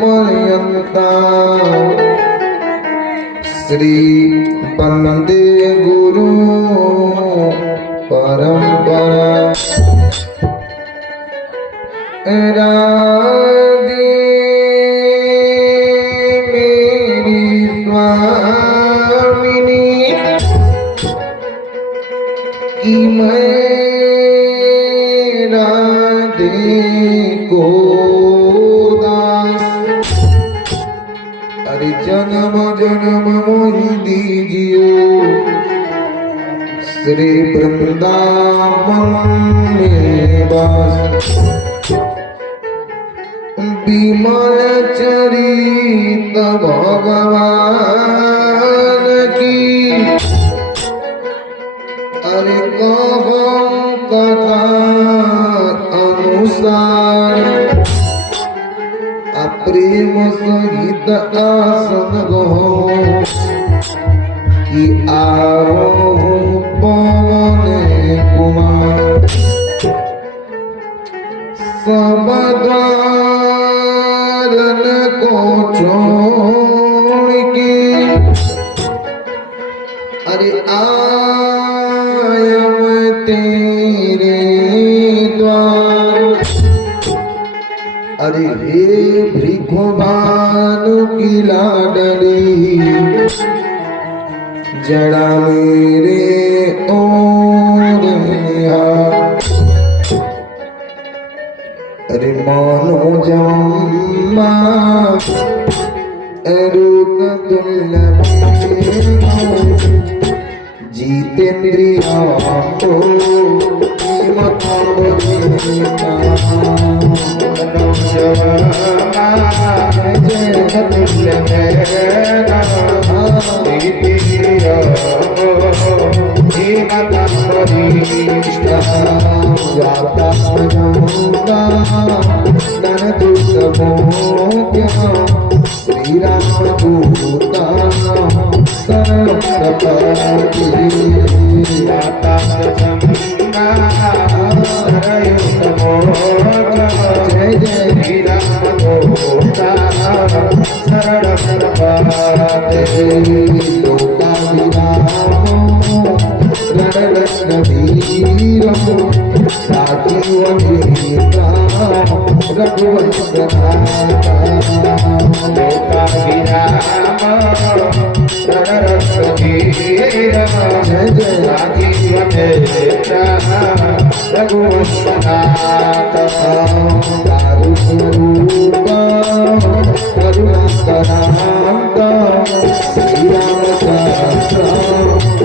पर्यंता श्री वंदे गुरु परंपरा राधे मेरी स्वामिनी कि मैं राधे को दास अरे जन्म जन्म मोहि दीजियो श्री वृंदावन में वास विमल चरित भगवान की अरे कहम कथा अनुसार अप्रेम सहित आसन गहो कि आओ पवन कुमार सब द्वारन को छोड़ के अरे आयम तेरे द्वार अरे हे भृगुभानु की लाडली जड़ा मेरे ओर निहार अरे मानो जम्मा रूप दुर्लभ जीतेंद्रिया को श्री राम दूता जय जय श्री राम दूता शरण लोका रणवीर राजीव नेता रघुवंशनाथा लोका विराम रणवीर जय जय राजीव नेता रघुवंशनाथा दारु स्वरूप करुणाकरांत श्री राम सहस्र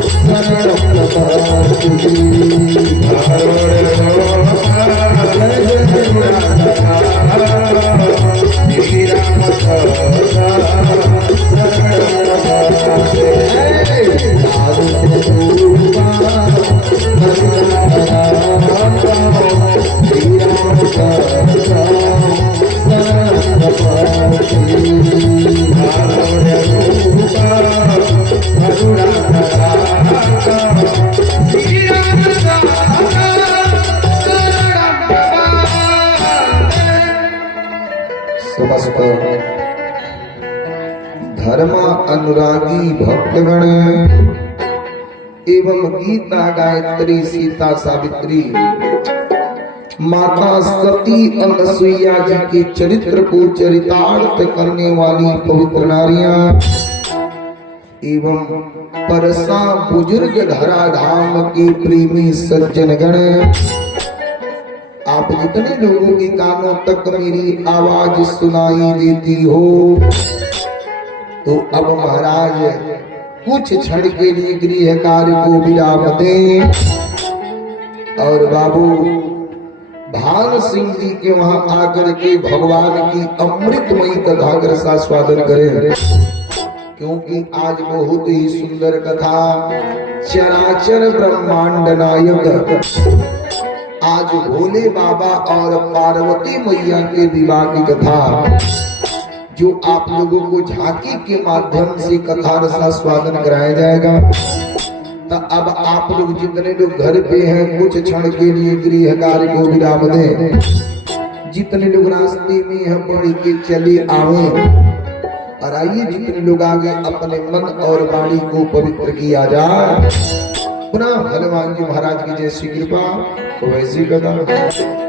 शरण प्रपत्ति श्री राम धर्म अनुरागी भक्तगण एवं गीता गायत्री सीता सावित्री माता सती अनसुईया जी के चरित्र को चरितार्थ करने वाली पवित्र नारियां एवं परसा बुजुर्ग धराधाम के प्रेमी सज्जनगण आप जितने लोगों के कानों तक मेरी आवाज सुनाई देती हो तो अब महाराज कुछ क्षण के लिए गृह कार्य को विराम दें और बाबू भान सिंह जी के वहां आकर के भगवान की अमृतमयी कथा का आस्वादन करें क्योंकि आज बहुत ही सुंदर कथा चराचर ब्रह्मांड नायक आज भोले बाबा और पार्वती मैया के विवाह की कथा जो आप लोगों को झांकी के माध्यम से कथा रसास्वादन कराया जाएगा। तो अब आप लोग जितने लोग घर पे हैं कुछ क्षण के लिए गृह कार्य को विराम दें। जितने लोग रास्ते में हैं बढ़ के चले आवे और आइए जितने लोग आगे अपने मन और वाणी को पवित्र किया जाए। पुनः हनुमान जी महाराज की जैसी कृपा तो वैसी कथा।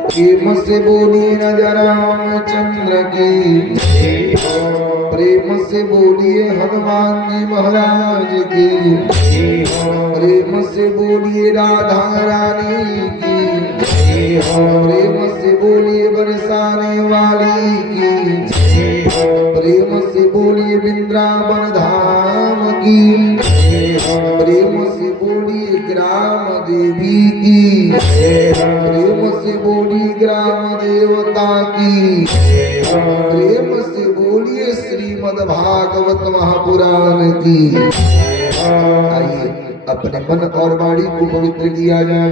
प्रेम से बोलिए राजा रामचंद्र की, प्रेम से बोलिए हनुमान जी महाराज की, प्रेम से बोलिए राधा रानी की, प्रेम से बोलिए बरसाने वाली की, प्रेम से बोलिए वृंदावन धाम की, प्रेम से बोलिए ग्राम देवी की, प्रेम से बोलिए ग्राम देवता की, प्रेम से बोलिए श्रीमद् भागवत महापुराण की। आइए अपने मन और वाणी को पवित्र किया जाए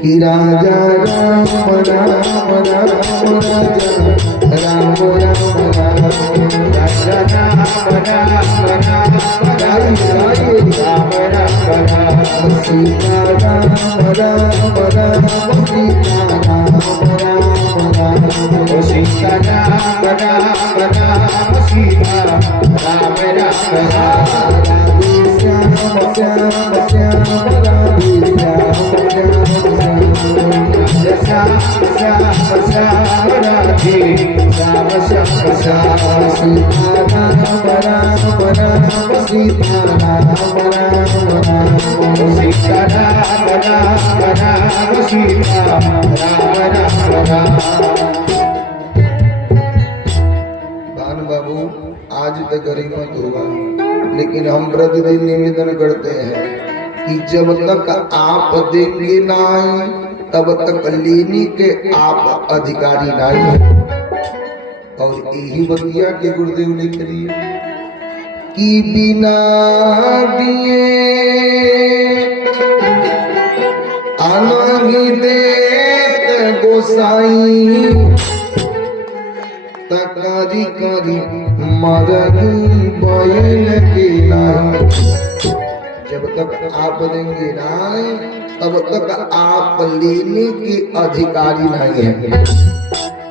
कि राजा राम राम राम राजा राम राम राम राजा राम राम राम सीता राम राम राम सीता राम राम राम सीता राम राम राम सीता राम राम राम श्याम श्याम श्याम राधे श्याम श्याम श्याम राधे श्याम श्याम श्याम सीता राम राम राम सीता राम राम राम सीता राम राम राम सीता राम राम राम। भानु बाबू आज तक गरीबत होगा, लेकिन हम प्रतिदिन निवेदन करते हैं कि जब तक आप देंगे नहीं तब तक लेने के आप अधिकारी नहीं। और यही बतिया के गुरुदेव लिख लिए कि बिना दिए अनगी देत गोसाई तकारी करी मरनी बैल के नहीं। जब तक आप देंगे नहीं तब तक आप लेने के अधिकारी नहीं है।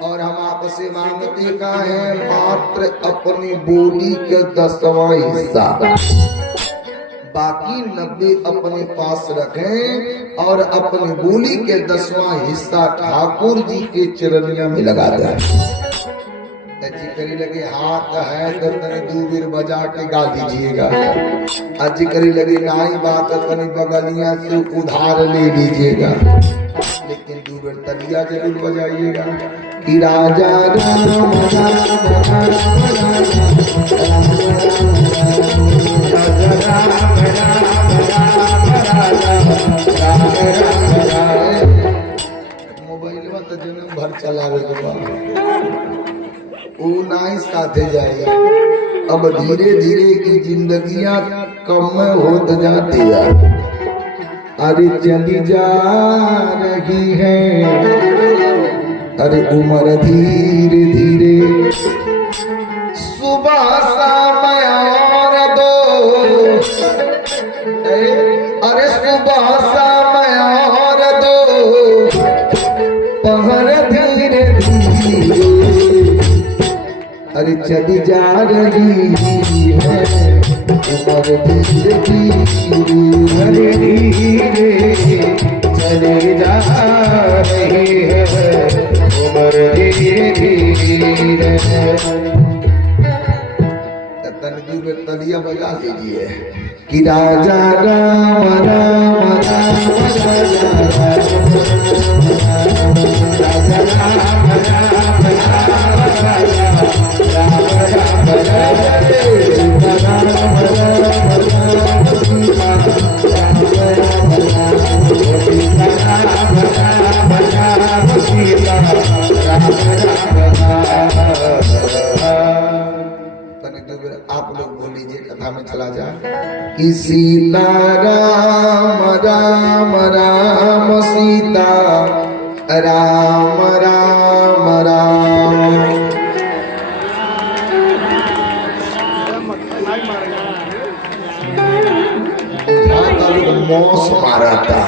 और हम आपसे मांगते का है मात्र अपनी बोली के 10वां हिस्सा, बाकी 90 अपने पास रखें और अपनी बोली के 10वां हिस्सा ठाकुर जी के चरनिया में लगा दें। जी करी लगे हाथ है तो तनी 2 बेर बजा के गा दीजिएगा। अजी करी लगे नाई बात तनी बगलिया से उधार ले लीजिएगा, लेकिन 2 बेर तलिया जरूर बजाइएगा कि राजा राम मोबाइल में तो जन्म भर चलावे के बाद नाई साथे जाए। अब धीरे धीरे की जिंदगियां कम होत जाती है। अरे चली जा रही है, अरे उम्र धीरे धीरे सुबह शाम और दो, अरे सुबह शाम और दो पहर धीरे धीरे, अरे चली जा रही है उम्र धीरे धीरे धीरे चली जा रही है उम्र धीरे धीरे। तलिया बजा दीजिए कि राजा राम राम राम राजा राम राजा राम राम आप लोग बोल लीजिए, कथा में चला जाए कि सीता राम राम राम सीता राम राम राम मौस मारा था।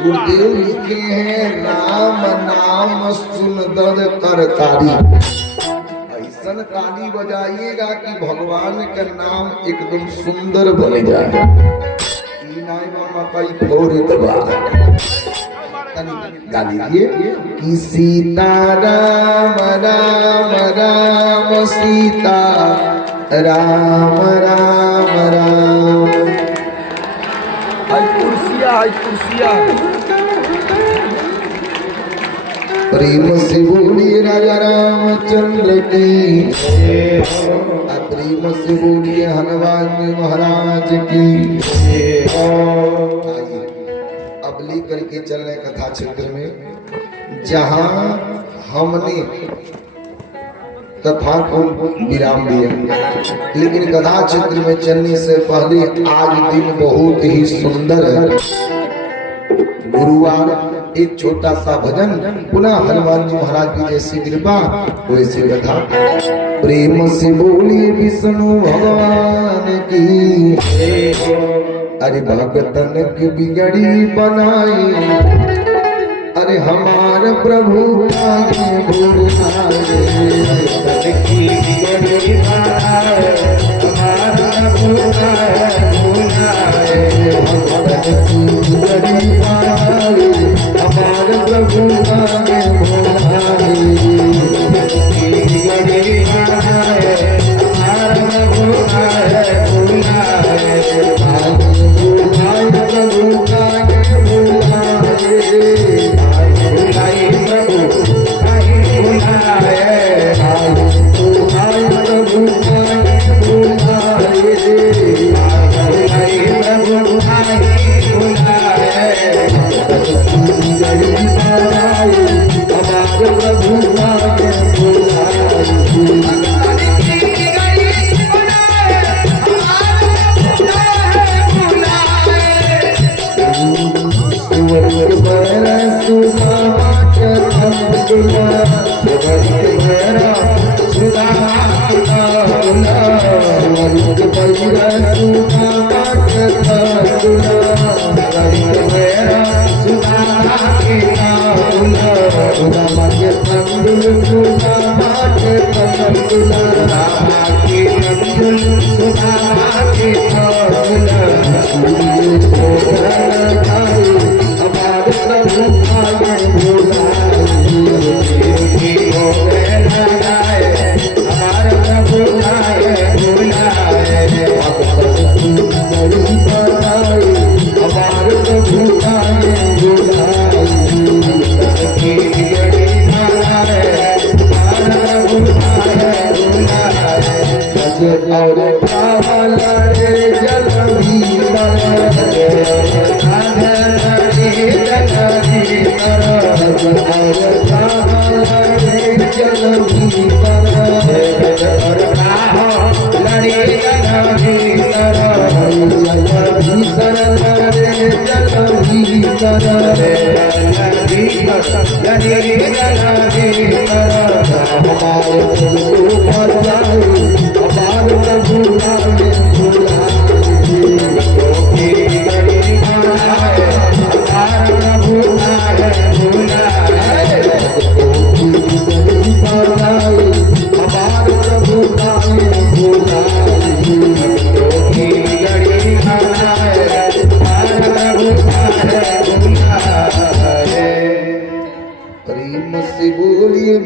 गुरुदेव लिखे हैं राम नाम सुंदर करकारी। ऐसा ताली बजाइएगा कि भगवान का नाम एकदम सुंदर बन जाए। गा लीजिए कि सीता राम राम राम सीता राम राम राम। आई कुर्सिया प्रेम से बोलिए राजा रामचंद्र की, प्रेम से बोलिए हनुमान महाराज की। अब लेकर के चल रहे कथा क्षेत्र में, जहां हमने कथा को विराम दिया, लेकिन कथा क्षेत्र में चलने से पहले आज दिन बहुत ही सुंदर है। गुरुवार एक छोटा सा भजन, पुनः हनुमान जी महाराज की जैसी कृपा वैसी कथा। प्रेम से बोलिए विष्णु भगवान की, अरे भगतन की बिगड़ी बनाई, अरे हमारे प्रभु का ये भुलाए, की बिगड़ी बनाए, हमारा प्रभु का भुलाए, भगतन की बिगड़ी बनाए, हमारे प्रभु का ये भुलाए, की बिगड़ी बनाए, हमारा प्रभु का ये भुलाए, प्रभु का ये भुलाए,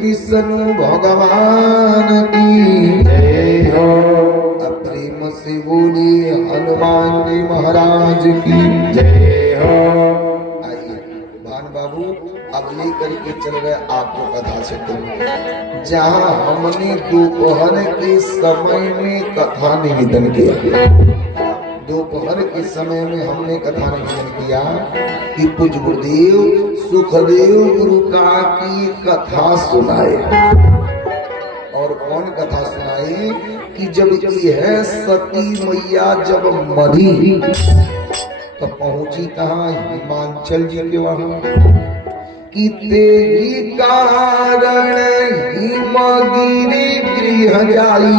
विष्णु भगवान की जय हो, प्रेम से बोलिए हनुमान जी महाराज की जय हो। आइए भान बाबू अब लेकर के चल रहे आपको कथा क्षेत्र में, जहाँ हमने दोपहर के समय में कथा निवेदन किया। दोपहर के समय में हमने कथा निवेदन किया कि पूज्य गुरुदेव सुखदेव गुरु का की कथा सुनाए। और कौन कथा सुनाए कि जब यह सती मैया जब मरी तो पहुंची कहाँ, हिमाचल जी के वहां, कि तेरी कारण हिमगिरी गृह जाई,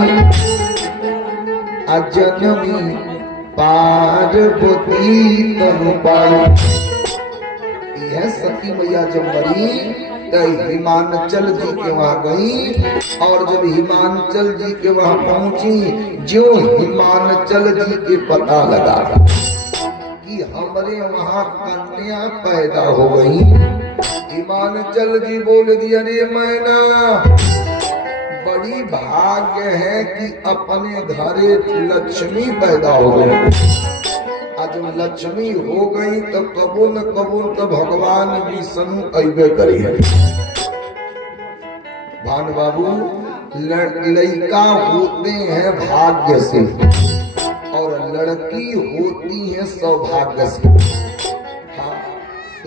अजनमी पार पार्वती तनु पाई। यह सती मैया जब मरी तो हिमांचल जी के वहां गई, और जब हिमांचल जी के वहां पहुंची, जो हिमांचल जी के पता लगा कि हमारे वहां कन्या पैदा हो गई, हिमांचल जी बोल दिया, रे मैना बड़ी भाग्य है कि अपने घरे लक्ष्मी पैदा हो गई। जब लक्ष्मी हो गई तो कबूल कबूल तो भगवान विष्णु अबे करी है। भान बाबू, लड़का होते हैं भाग्य से और लड़की होती है सौभाग्य से।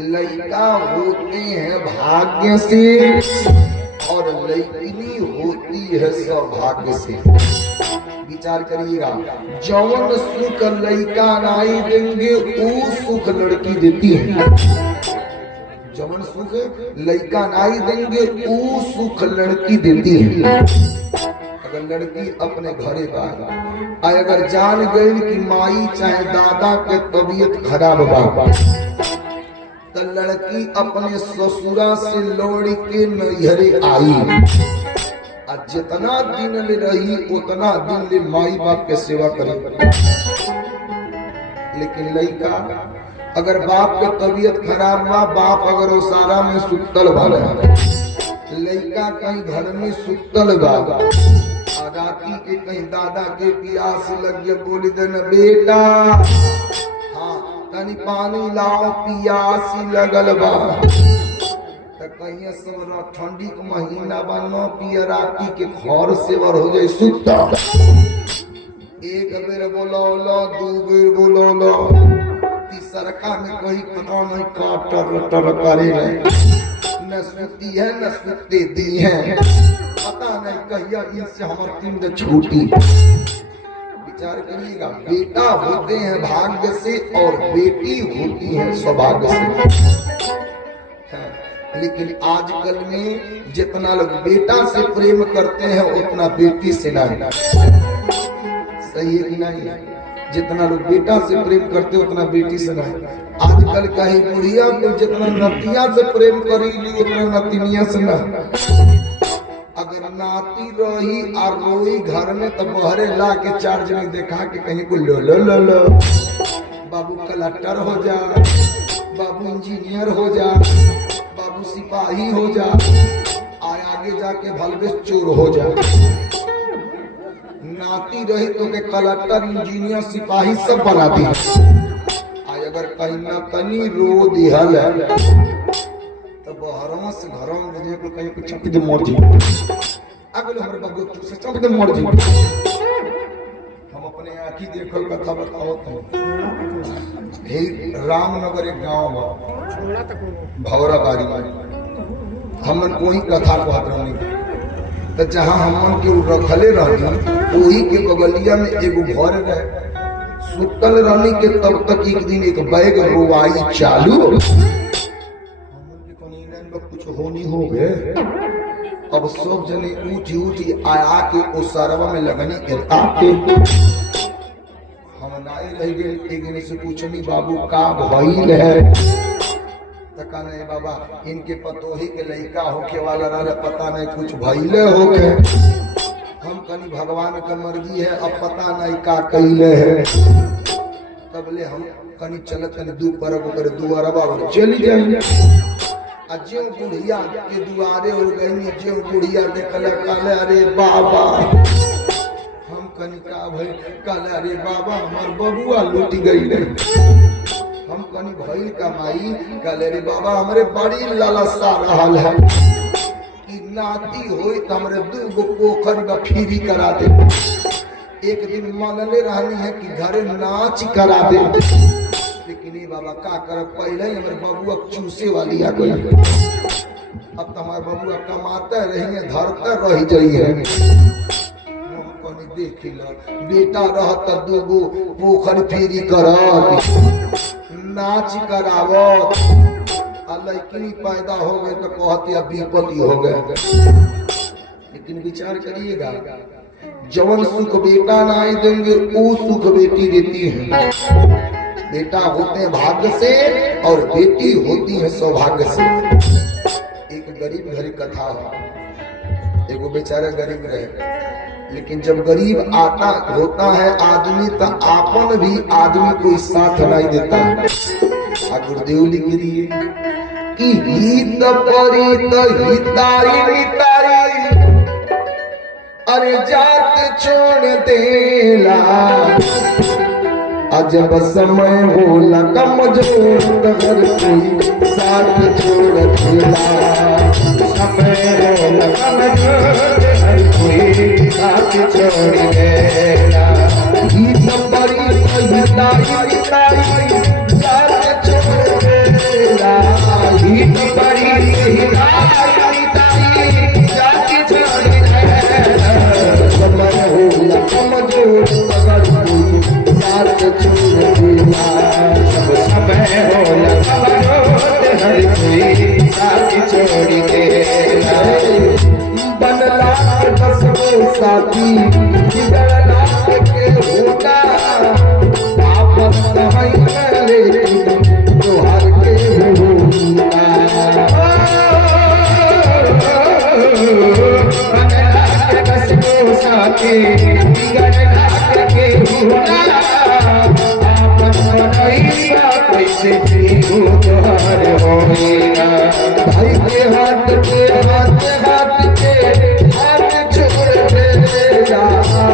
लड़का होते हैं भाग्य से और लड़की होती है सौभाग्य से। विचार करिएगा, जौन सुख लड़का नाई देंगे वो सुख लड़की देती है। जौन सुख लड़का नाई देंगे वो सुख लड़की देती है। अगर लड़की अपने घरे बा, अगर जान गई कि माई चाहे दादा के तबीयत खराब बा, तो लड़की अपने ससुरा से लौड़ के नैहरे आई, जितना दिन ले रही उतना दिन ले माई बाप के सेवा करे। लेकिन लड़का अगर बाप के तबीयत खराब बा, बाप अगर उसारा में सुतल बा, लड़का कहीं घर में सुतल बा, राती के कहीं दादा के प्यास लग गया, बोली देना बेटा हाँ तनी पानी लाओ पियासी लगल बा। कहीं सवरा ठंडी के महीना बा, न पिया राती के घर सेवर हो जाए सुता। एक बेर बोलो, दू बेर बोलो, तीसरका में कोई पता नहीं काटर करे न सुती है न सुते दी है, पता नहीं कहिया इससे हमारे तीन छूटी। विचार करिएगा, बेटा होते हैं भाग्य से और बेटी होती है सौभाग्य से। लेकिन आजकल में जितना लोग बेटा से प्रेम करते हैं उतना बेटी से नहीं। सही है कि नहीं? जितना लोग बेटा से प्रेम करते उतना बेटी से नहीं। आजकल कहीं बुढ़िया को जितना नतिया से प्रेम करेगी उतना नतिनिया से नहीं। अगर नाती रही और रोई घर में तो बहरे ला के चार जने देखा के कहीं को लो बाबू कलेक्टर हो जा, बाबू इंजीनियर हो जा, बाबू सिपाही हो जा, आगे जाके भलवे चोर हो जा। नाती रही तो के कलेक्टर इंजीनियर सिपाही सब बना दी। अगर कहीं ना तनी रो दिहल तो बहरों से घरों में को कहीं कुछ चपी दे मोर जी, अगले हमारे बाबू तू से चपी दे मोर जी। हम अपने आँखी देखल कथा बताओ तो हे रामनगर एक गांव बा भौराबारी में, हमन कोई कथा कहत रहनी तो जहाँ हमन के रखले रहनी वही के बगलिया में एगो घर रहे, सुतल रहनी के तब तक एक दिन एक बैग रोवाई चालू। कुछ होनी हो गए, अब सब जने ऊँची आया के उस सरवा में लगनी के हम नाई रह गए। एक दिन से पूछनी बाबू का भइल है, तका नहीं बाबा इनके पतोही के लड़का होके वाला रहा, पता नहीं कुछ भइले हो गए। हम कनी भगवान का मर्जी है, अब पता नहीं का कैले है। तब ले हम कनी चलत कनी दू परब करे दुआरा बाबा चली जाएंगे। ज्यों बुढ़िया के दुआरे हो गई, ज्यों बुढ़िया देखल कहले अरे बाबा, हम कनी का भाई कहले अरे बाबा हमार बबुआ लूट गई। हम कनी भइल कमाई कहले रे बाबा हमरे बड़ी लालसा रहल है कि नाती होई तो हमरे दूगो पोखर में फ्री करा दे। एक दिन मानले रहनी है कि घरे नाच करा दे, लेकिन ये बाबा का कर पहले ही हमारे बबुआ चूसे वाली आ गई। अब तो हमारे बबुआ कमाते रही धरते रह जाइए। देख बेटा रहता दूगो पोखर फेरी करत नाच करावत, लड़की पैदा हो गए तो कहती अब विपत्ति हो गए। लेकिन विचार करिएगा, जवन सुख बेटा ना देंगे वो सुख बेटी देती है। बेटा होते हैं भाग्य से और बेटी होती है सौभाग्य से। एक गरीब घर की कथा है। एगो बेचारा गरीब रहे, लेकिन जब गरीब आता होता है आदमी तो आपन भी आदमी को साथ नहीं देता है। गुरुदेव लिख दिए कि हित परित हितारी मितारी, अरे जात छोड़ देला, अजब समय होला कमजोर हर कोई साथ छोड़ देला। समय होला कमजोर हर कोई साथ छोड़ देला। हित परित हितारी मितारी, जात छोड़ देला। हित परित हितारी मितारी, जात छोड़ देला। समय होला कमजोर हर कोई साथ छोड़ देला। जब समय होला कमजोर हर कोई साथ छोड़ देला। बनला के दसो साथी, बिगड़ला के होता, आपन कहीं लेकिन तोहर के होता। बनला के दसो साथी, बिगड़ला के होता, आपन कहीं कैसे हो तोहर होएगा। भाई के हाथ के हाथ हाथ के हाथ छोड़ देला।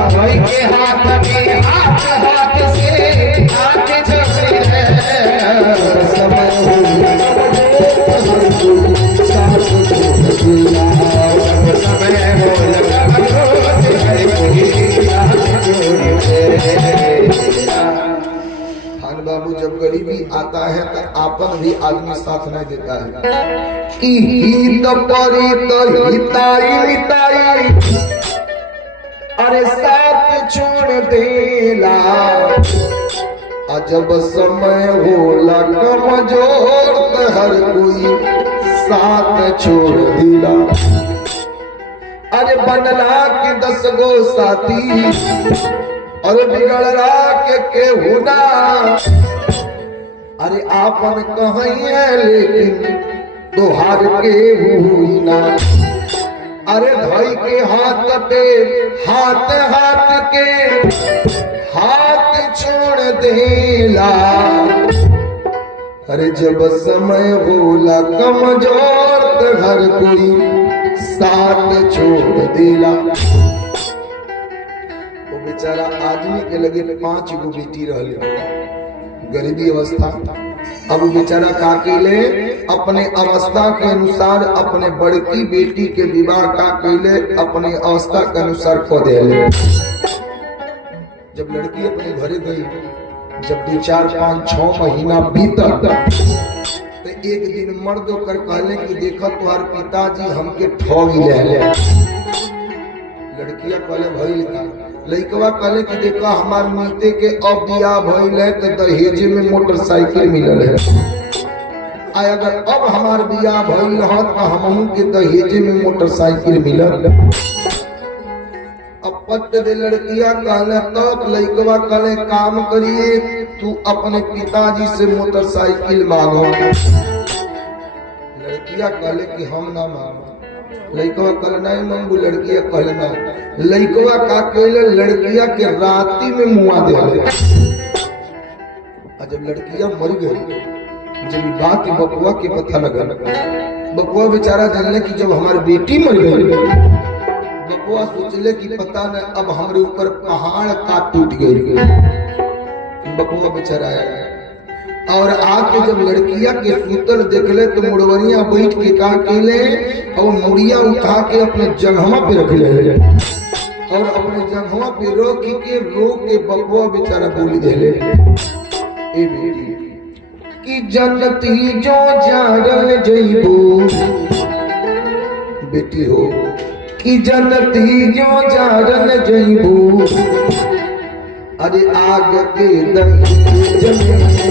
भाई के हाथ में हाथ हाथ से हाथ छोड़ देला। समय साथ छोड़ देला। समय बाबू जब गरीबी आता है तो आपन भी आदमी साथ नहीं देता है। कि हित परित हिताई मिताई, अरे साथ छोड़ देला। अजब समय होला कमजोर हर कोई साथ छोड़ देला। अरे बनला के 10 गो साथी, और बिगड़ला के होना, अरे आपन कहीं है लेकिन तोहार के हुई ना। अरे भाई के हाथ पे हाथ हाथ के हाथ छोड़ देला। अरे जब समय होला कमजोर तो हर कोई साथ छोड़ देला। बेचारा आदमी के लगे 5 गो बेटी रहले, गरीबी अवस्था। अब बेचारा का कैले, अपने अवस्था के अनुसार अपने बड़की बेटी के विवाह का कैले अपने अवस्था के अनुसार कर देले। जब लड़की अपने घरे गई, जब 2, 4, 5, 6 महीना बीतल, तो एक दिन मर्द होकर कहले कि देखो तुम्हारे पिताजी हमके ठग ले। लड़किया कहले भइल का, लइकवा कहले कि देखा हमार मीते के अब बियाह भइल है तो दहेज में मोटरसाइकिल मिलल है। अगर अब हमार बियाह भइल है तो हमहू के दहेज में मोटरसाइकिल मिलल। अब पट दे लड़किया कहले तब लइकवा कहले काम करिए, तू अपने पिताजी से मोटरसाइकिल मांगो। लड़किया कहले कि हम ना मांगो। लइकवा कहले नहीं मांगू। लड़किया कहले ना। लइकवा का कहले लड़किया के राती में मुआ देले। जब लड़किया मर गई, जब बात बपुआ के पता लगा, बपुआ बेचारा जानले कि जब हमारी बेटी मर गई, बपुआ सोचले कि पता न अब हमारे ऊपर पहाड़ का टूट गई। बपुआ बेचारा आया और आके जब लड़किया के सूतल देखले तो मुड़वरिया बैठ के का केले और मुड़िया उठा के अपने जगह पे रख ले, और अपने जगह पे रोक के बपुआ बेचारा बोली देले, ए बेटी कि जन्नती जो जागल जइबू, बेटी हो कि जन्नती जो जागल जइबू, अरे आग के दहेज में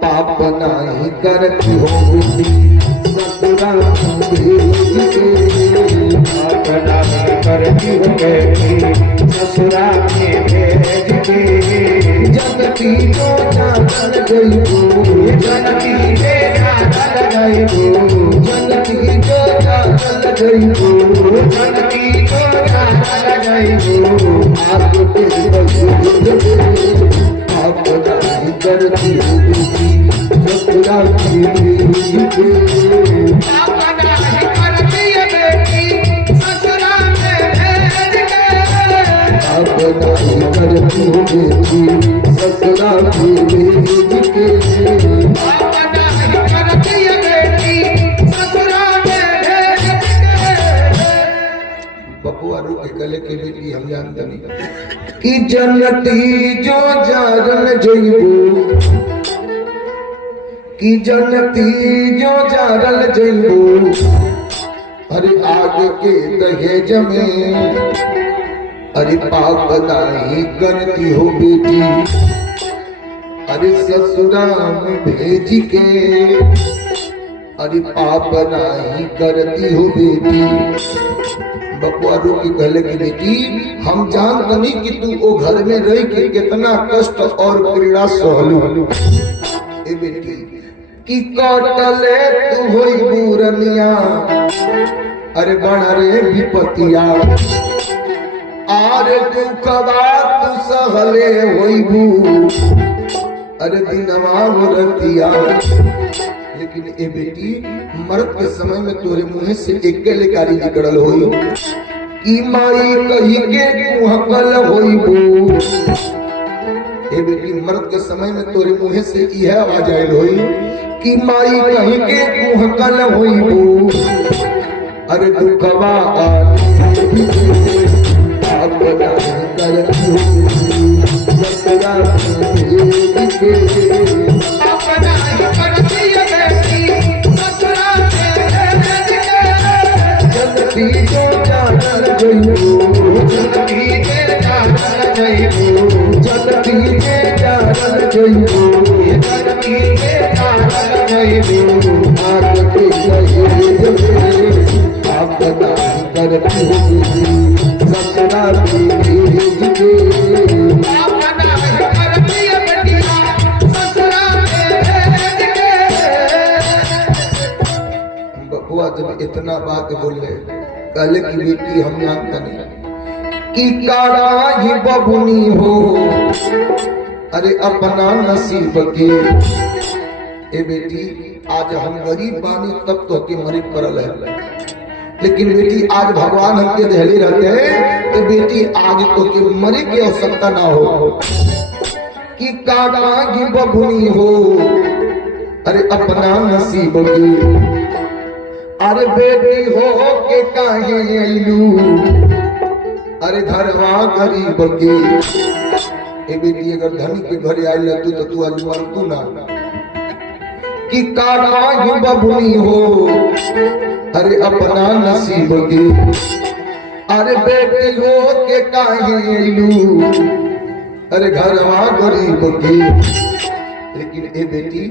पाप नहीं करती हो बेटी, ससुरा भेज के पाप नहीं करती हो बेटी, ससुरा में भेज के जन्नती जो जइबो जनती के जागल जइबो जनती जो जागल जइबो जनती जो जागल जइबो आप के आप नहीं करती बेटी ससुरा की आप नहीं करती बेटी ससुरा में भेज के आप नहीं करती बेटी ससुरा की भेज के आप नहीं करती बेटी ससुरा में भेज के बबुआ रूप गले के बेटी हम जानते नहीं कि जनती जो जागल जइबो कि जनती जो जागल जइबो अरे आग के दहेज में अरे पाप नहीं करती हो बेटी अरे ससुरा में भेज के अरे पाप नहीं करती हो बेटी बबुआ रो की कहले की बेटी हम जान बनी कि तू वो घर में रह के कितना कष्ट और पीड़ा सहलू ए बेटी कि कटले तू होई बुरनिया अरे बड़ा रे विपतिया आरे दुखवा तू सहले होइबू अरे दिनवा रतिया लेकिन ए बेटी मर्द के समय में तोरे मुंह से एक लेकारी निकलल होई कि माई कही के कुहकल होइबू ए बेटी मर्द के समय में तोरे मुंह से यह आवाज आयल होई कि माई कही के कुहकल होइबू अरे दुखवा आप नहीं करती हो ससुरा भेज के आप नहीं करती बेटी ससुरा भेज के जनती जो जागल जइबो जनती के जागल जइबो जनती के जागल जइबो जनती के जागल जइबो आग के दहेज में आप नहीं करती हो ससुरा भेज के आप नहीं करती बेटिया ससुरा भेज के बबुआ जब इतना बात बोले कहले की बेटी हम जानते नहीं कि काड़ा ही बबुनी हो अरे अपना नसीब के ए बेटी आज हम गरीब बानी तब तो के मरी पड़ल है लेकिन बेटी आज भगवान हमके दहले रहते हैं तो बेटी आज तो के मरे की आवश्यकता ना हो कि काका की बबुनी हो अरे अपना नसीब की अरे बेटी हो के काहे अइलू अरे घरवा गरीब के ए बेटी अगर धनी के घर आइल तू तो तू आज मरतू ना कि काका की बबुनी हो अरे अपना नसीब के अरे बेटी हो के काहे अइलू अरे घरवा गरीब के लेकिन ए बेटी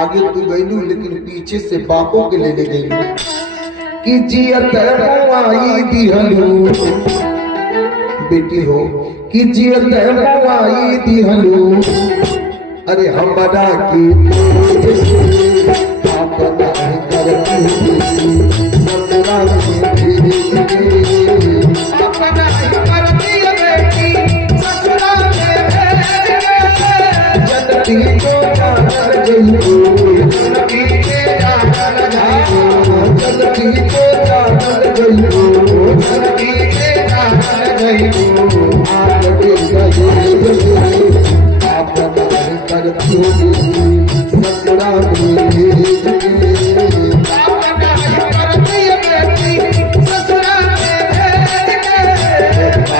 आगे तू गइलू लेकिन पीछे से बापों के लेने गइलू कि जियत मुआई दिहलू बेटी हो कि जियत मुआई दिहलू अरे हमरा की आप नहीं करती ससुरा में भेज के आप नहीं करती बेटी ससुरा में भेज के जनती को जागल जइबो जनती के जागल जइबो जनती को जागल जइबो जनती के जागल जइबो आप के दहेज आप नहीं करती ससुरा में भेज के आप नहीं करती बेटी ससुरा में भेज के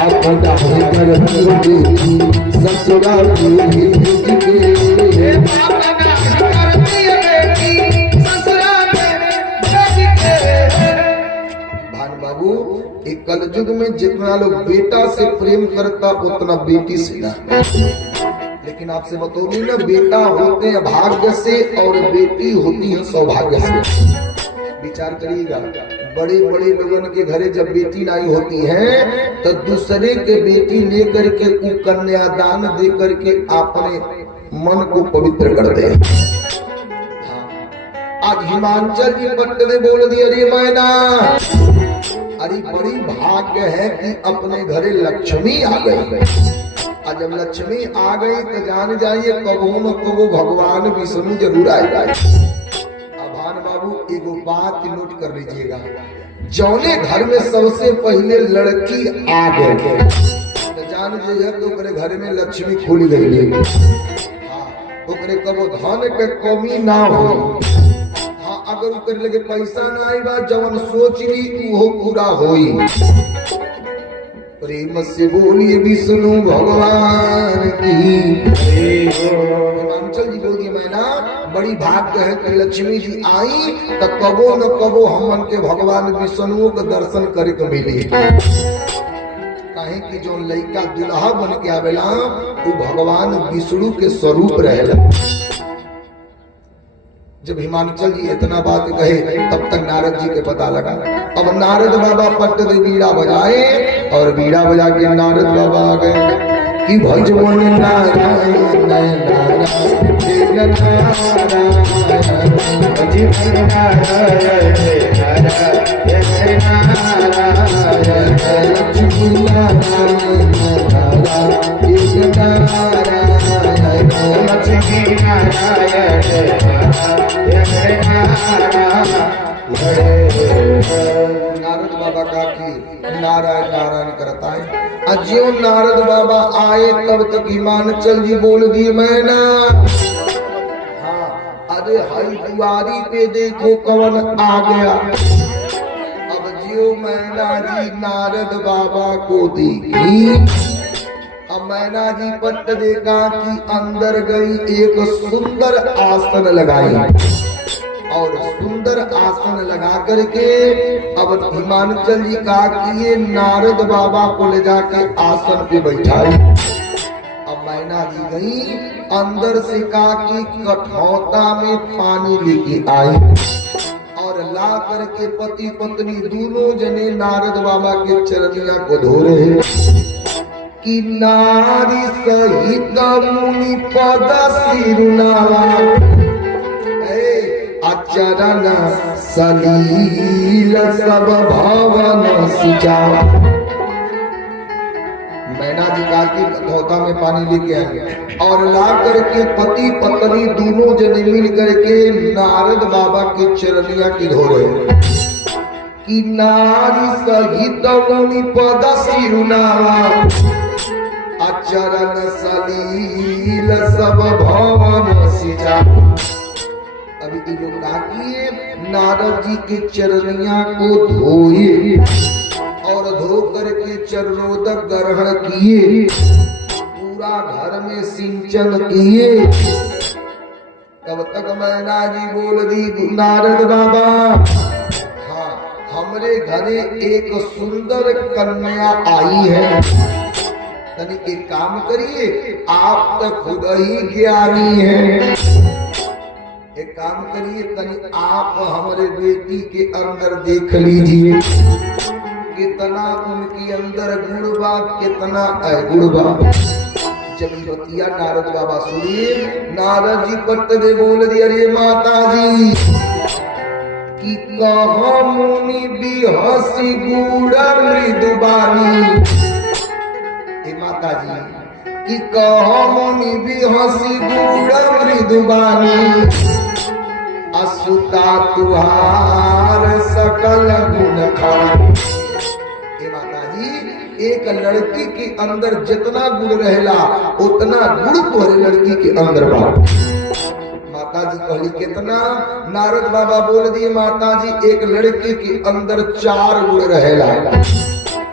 आप नहीं करती बेटी ससुरा में भेज के आप नहीं करती बेटी ससुरा में भेज के भान बाबू एक कलयुग में जितना लोग बेटा से प्रेम करता उतना बेटी से ना लेकिन आपसे बताऊंगी ना बेटा होते हैं भाग्य से और बेटी होती है सौभाग्य से विचार करिएगा बड़े बड़े लोगों के घरे जब बेटी नहीं होती है तो दूसरे के बेटी लेकर के कन्यादान दे करके अपने मन को पवित्र कर दे। आज हिमांचल जी पट्ट ने बोल दिया, अरे मैना, अरे बड़ी भाग्य है कि अपने घरे लक्ष्मी आ गई। और जब लक्ष्मी आ गई तो जान जाइए कबो न कबो भगवान विष्णु जरूर आएगा। अभान बाबू एगो बात नोट कर लीजिएगा, जौने घर में सबसे पहले लड़की आ गई तो जान जाइए तो ओकरे घर में लक्ष्मी खुल गई। ओकरे कबो धन के कमी ना हो। अगर उकर लगे पैसा ना आई बा, जवन सोच ली वो पूरा होई। प्रेम से बोलिए विष्णु भगवान की। हिमांचल जी बोल दिए, मैना बड़ी भाग्य है कि लक्ष्मी जी आई तो कबो न कबो हमन के भगवान विष्णु के दर्शन करे को मिली। काहे कि जो लड़का दुल्हा बन के आवेला वो भगवान विष्णु के स्वरूप रहेला। जब हिमांचल जी इतना बात कहे तब तक नारद जी के पता लगा। अब नारद बाबा पट्ट दे बीड़ा बजाए और बीड़ा बजा के नारद बाबा आ गए कि भजमन नारायण नारायण नारायण भजमन नारायण नारद बाबा का की नारायण नारायण करता है। अज्यो नारद बाबा आए तब तक हिमांचल जी बोल दिए, मैना हाँ, अरे हई दुआरी पे देखो कौन आ गया। अब जियो मैना जी नारद बाबा को देखी। अब मैना जी पट्ट देखा कि अंदर गई एक सुंदर आसन लगाई और सुंदर आसन लगा करके अब हिमांचल जी कहा कि ये नारद बाबा को ले जाके आसन पे बैठाई। अब मैना जी गई अंदर से कहा कि कठौता में पानी लेके आई और ला करके पति पत्नी दोनों जने नारद बाबा के चरनिया को धो रहे कि नारी सहित मुनि पद सिरुनावा चरण सलील सब भवन सिंचावा। मैना जी का की कठौता में पानी लेके आए और ला करके पति पत्नी दोनों जने मिल करके नारद बाबा के चरनिया की धो रहे कि नारी सहित मुनि पद सिरुनावा चरण सलील सब भवन सिंचावा। अभी तीनों काकिए नारद जी के चरनिया को धोए और धो करके चरणोदक ग्रहण किए, पूरा घर में सिंचन किए। तब तक मैना जी बोल दी, नारद बाबा हाँ, हमरे घरे एक सुंदर कन्या आई है। तनी एक काम करिए, आप तो खुद ही ज्ञानी हैं, एक काम करिए तनी आप हमारे बेटी के अंदर देख लीजिए कितना उनके अंदर गुण बा, कितना अवगुण बा। जब बतिया नारद बाबा सुनिए, नारद जी पट्ट दे बोल दिया, अरे माता जी कि कहा मुनि बिहसी गुड़ मृदुबानी। माता जी कि कहा मुनि बिहसी गुड़ मृदुबानी असुता तुहार सकल गुण खानी। माता जी एक लड़की के अंदर जितना गुण रहेला उतना गुण तोहरे लड़की के अंदर बा। माता जी कहली कितना? नारद बाबा बोल दिए, माता जी एक लड़की के अंदर 4 गुण रहेला।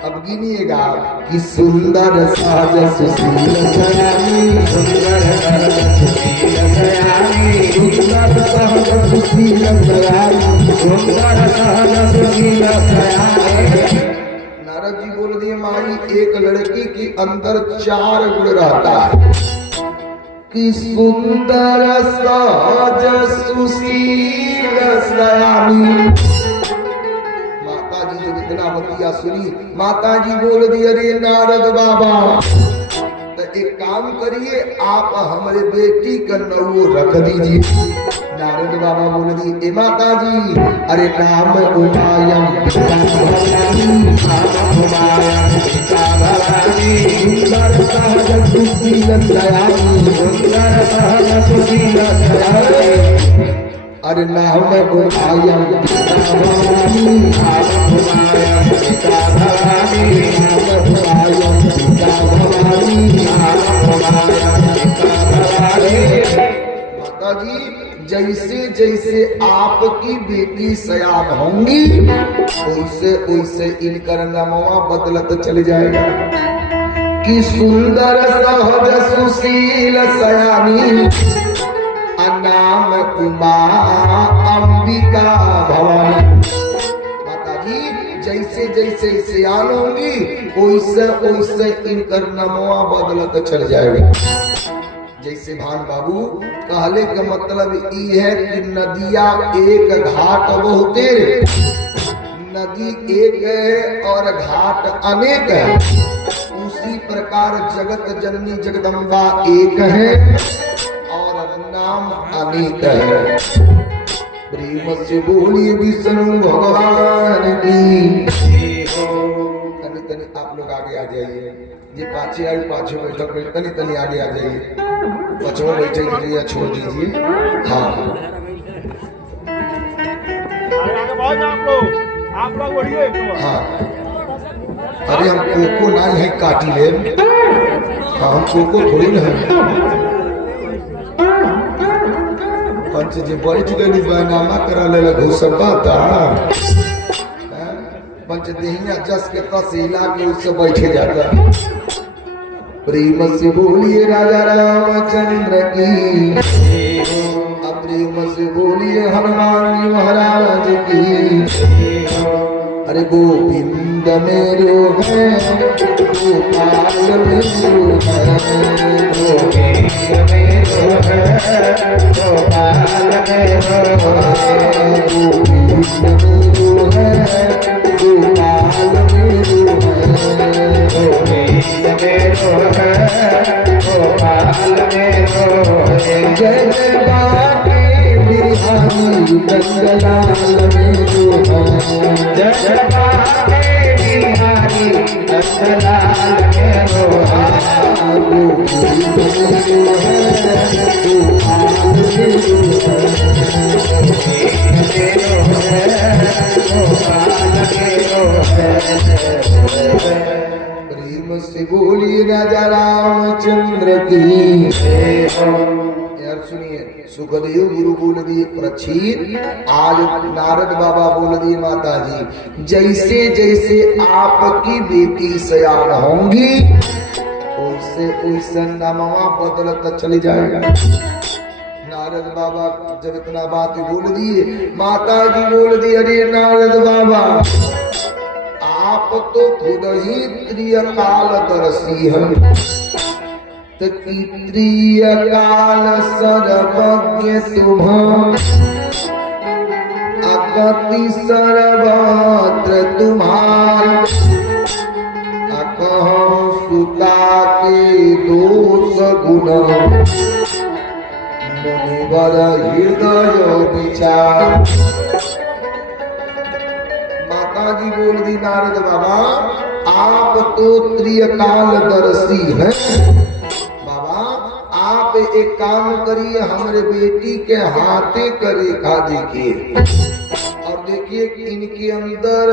अब गिनिएगा कि सुंदर सहज सुशील सयानी, सुंदर सहज सुशील सयानी, सुंदर सहज सुशील सयानी, सुंदर सहज सुशील सयानी। नारद जी बोल दिए, माई एक लड़की के अंदर 4 गुण रहता है कि सुंदर सहज सुशील सयानी। बतिया सुनी, माता जी बोल दिया, अरे नारद बाबा तो एक काम करिए, आप हमारे बेटी का नौ रख दीजिए। नारद बाबा बोल दी, ए माता जी, अरे नाम उमायम पिता भवानी, नाम उमायम पिता भवानी, सुंदर सहज सुशील सयानी, सुंदर सहज सुशील सयानी। अरे नाम उमायम पिता भवानी, नाम उमायम पिता भवानी, नाम उमायम पिता भवानी, नाम उमायम पिता भवानी। माता जी, जैसे जैसे आपकी बेटी सयान होंगी, वैसे वैसे इनका नामवा बदलत चले जाएगा कि सुंदर सहज सुशील सयानी, नाम उमा अंबिका भवानी। माता जी, जैसे जैसे सयान होंगी, वैसे वैसे इनका नामवा बदलत चल जाएगा। जैसे भान बाबू कहले का मतलब ई है कि नदिया एक घाट बहुते, नदी एक है और घाट अनेक है, उसी प्रकार जगत जननी जगदम्बा एक है और नाम अनेक है। प्रेम से बोलिए विष्णु भगवान की। तनी तनी आप लोग आगे आ जाइए, ये पाछे आई पाछे बैठक में तनी तनी आगे आ जाइए, बच्चों बैठे के लिए छोड़ दीजिए। हाँ आप लोग बढ़िए। हाँ, अरे हम कोको नहीं है काटी ले, हाँ हम कोको थोड़ी ना है। पंच जी बैठ गई बैनामा करा ले घुसर बाता, पंच देहिया जस के तस हिला के उससे बैठे जाता। प्रेम से बोलिए राजा रामचंद्र की, प्रेम से बोलिए हनुमान जी महाराज की। अरे गोविंद मेरो है, गोपाल मेरो है, गोविंद मेरो है, गोपाल मेरो है, गोविंद मेरो है, गोपाल मेरो है, गोविंद मेरो है, गोपाल मेरो है। जय जय बाके बिहारी नंदलाल मेरो है, जय जय बाके बिहारी नंदलाल मेरो है, गोविंद मेरो है, गोपाल मेरो है, गोविंद मेरो है, गोपाल मेरो है। प्रेम से बोलिए राजा रामचंद्र की। यार सुनिए, सुखदेव गुरु बोल दिए परीक्षित, आज नारद बाबा बोल दिए माता जी, जैसे जैसे आपकी बेटी सयान होंगी, वैसे वैसे नामवा बदलता चले जाएगा। नारद बाबा जब इतना बात बोल दिए, माता जी बोल दी, अरे नारद बाबा, आप तो खुद ही त्रिकाल दर्शी हैं, त्रिकाल सर्वज्ञ तुम, अगति सर्वत्र तुम्हार, अकहं सुता के दोष गुण, मुनिवर हृदय विचार। माता जी बोल दी, नारद बाबा आप तो त्रिकाल दर्शी हैं, आप एक काम करिए, हमारे बेटी के हाथे का रेखा देखिए और देखिए इनके अंदर,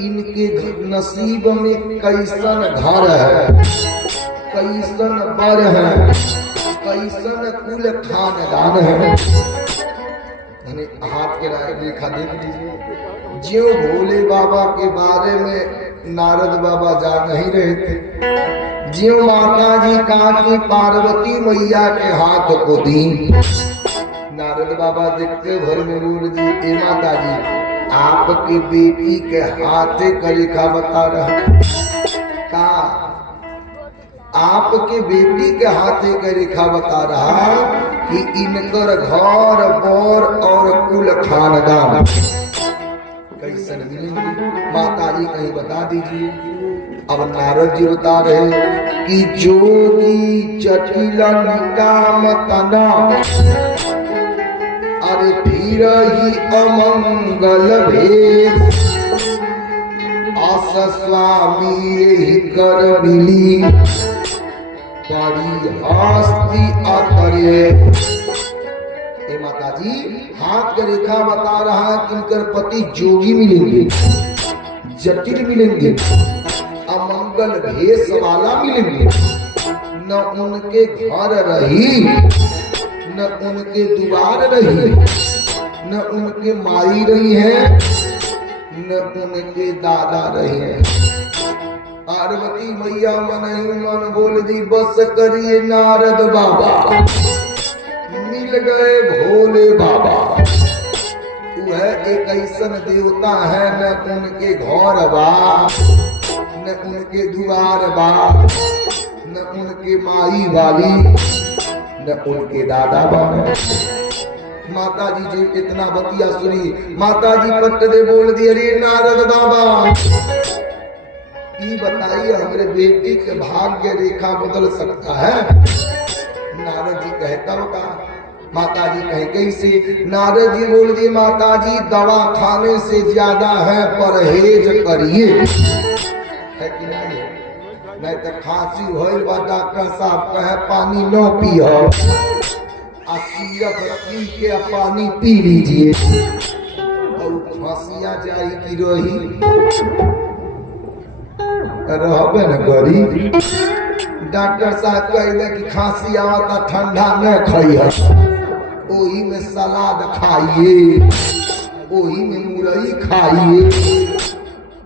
इनके नसीब में कैसन घर है, कैसन बर है, कैसन कुल खानदान है। हाथ के रेखा देख लीजिए। ज्यों भोले बाबा के बारे में नारद बाबा जान नहीं रहे थे, ज्यों माता जी कहा कि पार्वती मैया के हाथ को दी, नारद बाबा देखते भर में बोल दी, ए माता जी आपकी बेटी के हाथे का रेखा बता रहा, का आपके बेटी के हाथे का रेखा बता रहा कि इनकर घर बर और कुल खानदान कैसन मिलेंगे। माता जी कहीं बता दीजिए। अब नारद जी बता रहे कि जोगी जटिल निकाम तना, अरे फिर ही अमंगल भेद, आस स्वामी यही कर मिली, बड़ी हस्ती अतरे। ए माता जी हाथ का रेखा बता रहा है कि इनकर पति जोगी मिलेंगे, जटिल मिलेंगे, अमंगल भेष वाला मिलेंगे, न उनके घर रही, न उनके द्वार रही, न उनके माई रही है, न उनके दादा रहे हैं। पार्वती मैया मन ही मन बोल दी बस करिए नारद बाबा, मिल गए भोले बाबा। वह एक ऐसन देवता है न उनके घर बा, न उनके द्वार बा, न उनके माई वाली, न उनके दादा बा। माता जी जो इतना बतिया सुनी, माता जी पट दे बोल दिए अरे नारद बाबा ये बताइए हमारे बेटी के भाग्य रेखा बदल सकता है? नारद जी कहता होगा, माता जी कहे कैसे? नारद जी बोल दिए माता जी दवा खाने से ज्यादा है परहेज करिए, है कि नहीं? नहीं तो खांसी होइल बा डॉक्टर साहब कहे पानी न पियो, सिरप पी के पानी पी लीजिए और खांसिया जाई की रही रहबे न करी। डॉक्टर साहब कहले कि खांसी आवता ठंडा न खाइए, ओही में सलाद खाइए, ओही में मुरई खाइए,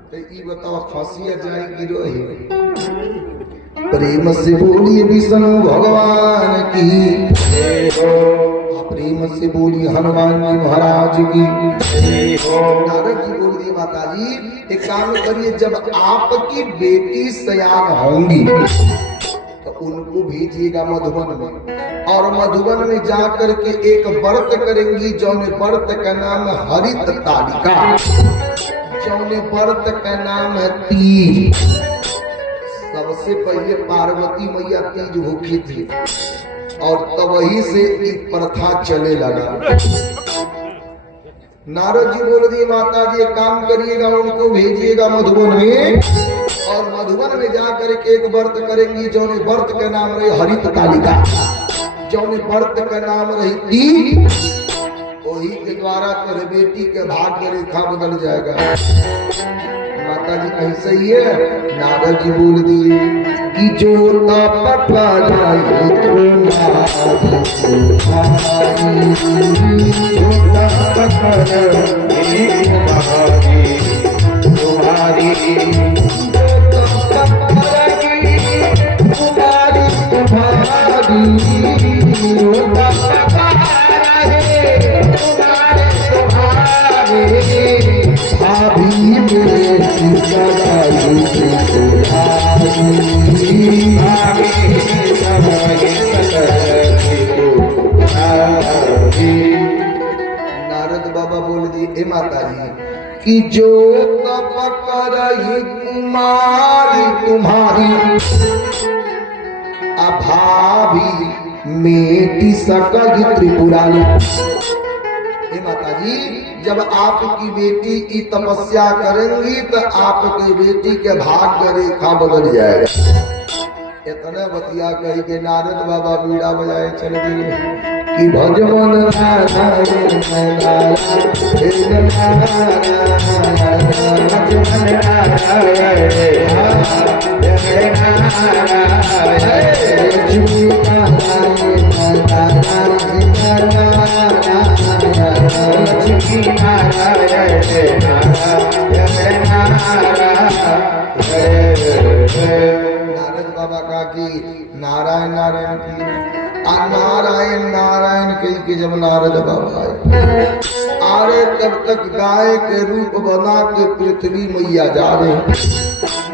तो ये बताओ खांसिया जाएगी रही। प्रेम से बोलिए विष्णु भगवान की, प्रेम से बोलिए हनुमान जी महाराज की। नारद जी बोल दिए माता जी एक काम करिए, जब आपकी बेटी सयान होंगी तो उनको भेजिएगा मधुबन में, और मधुबन में जाकर के एक व्रत करेंगी, जौने व्रत का नाम है हरित तालिका, जौने व्रत का नाम है तीज। सबसे पहले पार्वती मैया तीज भूखी थी और तब वही से एक प्रथा चले लगा। नारद जी बोल दिए माता जी एक काम करिएगा, उनको भेजिएगा मधुबन में, और मधुबन में जाकर के एक व्रत करेंगी, जौने व्रत का नाम रहे हरित तालिका, जौने व्रत का नाम रही तीज, वही के द्वारा तेरे बेटी के भाग्य रेखा बदल जाएगा। माता जी कहीं सही है? नारद जी बोल दिए कि जो तपका जाए नारद बाबा बोल दिए माता जी कि जो तप करही कुमारी तुम्हारी, अभावी मेटी सकही त्रिपुरारी। माता जी जब आपकी बेटी की तपस्या करेंगी तो आपकी बेटी के भाग्य रेखा बदल जाएगा। इतना बतिया कही के नारद बाबा बीड़ा बजाए चल दिए कि भजमन नारायण नारद बाबा का कि नारायण नारायण की नारायण नारायण कही के जब नारद बाबा आए, आरे तब तक गाय के रूप बना के पृथ्वी मैया जा रहे।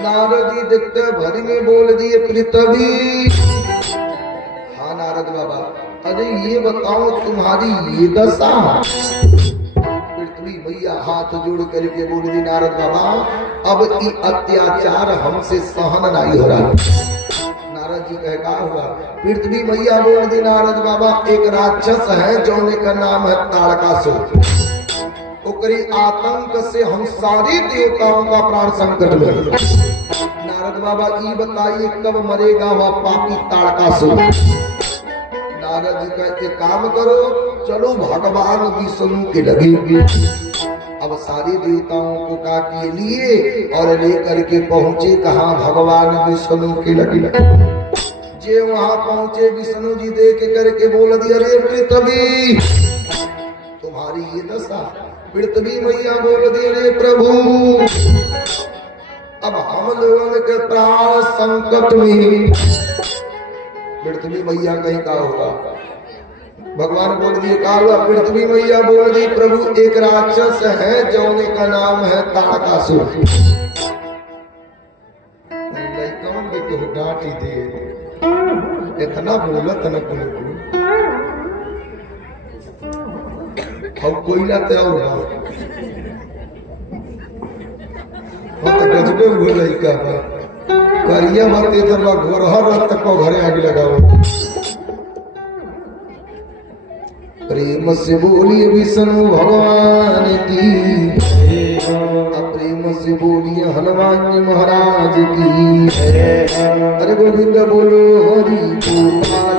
नारद जी देखते भरी में बोल दिए पृथ्वी। हाँ नारद बाबा, अरे ये बताओ तुम्हारी ये दशा। पृथ्वी मैया हाथ जोड़ करके बोल दी नारद बाबा अब ये अत्याचार हमसे सहन नहीं हो रहा। नारद जी कहे का हुआ? पृथ्वी मैया बोल दी नारद बाबा, एक राक्षस है जौने का नाम है ताड़कासुर। ओकरी आतंक से हम सारे देवताओं का प्राण संकट में। नारद बाबा ये बताइए कब मरेगा वह पापी ताड़कासुर? नारद जी कहते काम करो, चलो भगवान विष्णु के लगे। अब सारे देवताओं को का के लिए और लेकर के पहुंचे कहा? भगवान विष्णु के लगे। जे वहां पहुंचे विष्णु जी देख करके बोल दिया, अरे पृथ्वी तुम्हारी ये दशा। पृथ्वी मैया बोल दी, अरे प्रभु अब हम लोगों के प्राण संकट में। पृथ्वी मैया कहीं का होगा? भगवान बोल दिए का हुआ? पृथ्वी मैया बोल दी, प्रभु एक राक्षस है जौने का नाम है ताड़कासुर। कौन के तो डांट ही दे, इतना बोलत न को अब कोई ना ते और ना हो तो गजबे हुए लइका बा करिया मत इधर बा घर हर तक को घरे आगे लगाओ। प्रेम से बोलिए विष्णु भगवान की, प्रेम से बोलिए हनुमान जी महाराज की। अरे गोविंद बोलो हरि गोपाल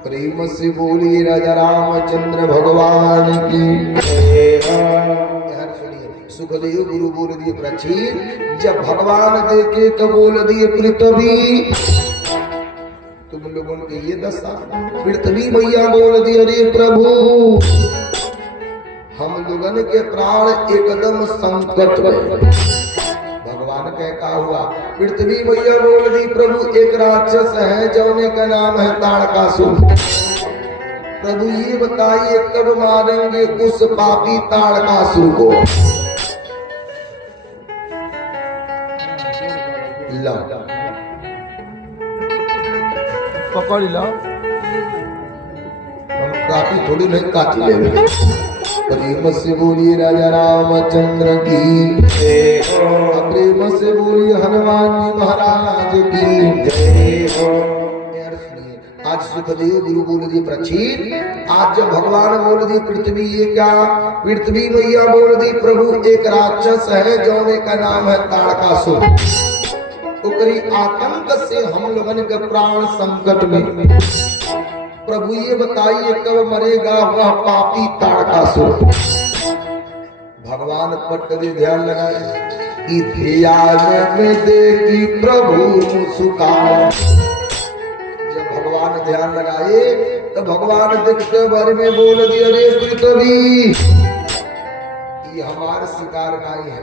प्रेम से बोलिए राजा रामचंद्र भगवान की। सुनिए, सुखदेव गुरु बोल दिए प्रचीन, जब भगवान देखे तो बोल दिए पृथ्वी तुम लोगों की ये दशा। पृथ्वी मैया बोल दिए, अरे प्रभु हम लोगन के प्राण एकदम संकट में। भगवान कह का हुआ? पृथ्वी मैया बोल दी, प्रभु एक राक्षस है जौने का नाम है ताड़कासुर। प्रभु ये बताइए कब मारेंगे उस पापी ताड़कासुर को? ला पकड़ ला, हम काटी थोड़ी नहीं काटी लेंगे। प्रेम से बोलिए राजा रामचंद्र की, प्रेम से बोलिए हनुमान जी महाराज की। आज सुखदेव गुरु बोल दिए प्रचीन, आज जब भगवान बोल दी पृथ्वी ये क्या? पृथ्वी मैया बोल दी, प्रभु एक राक्षस है जौने का नाम है ताड़कासुर। ओकरी आतंक से हम लोगन के प्राण संकट में। प्रभु ये बताइए कब मरेगा वह पापी ताड़कासुर? भगवान पट्टे ध्यान लगाए कि ध्यान में देखी प्रभु मुस्कान। जब भगवान ध्यान लगाए तो भगवान देखते बारे में बोल दिया, अरे पृथ्वी ये हमारा शिकार नहीं है।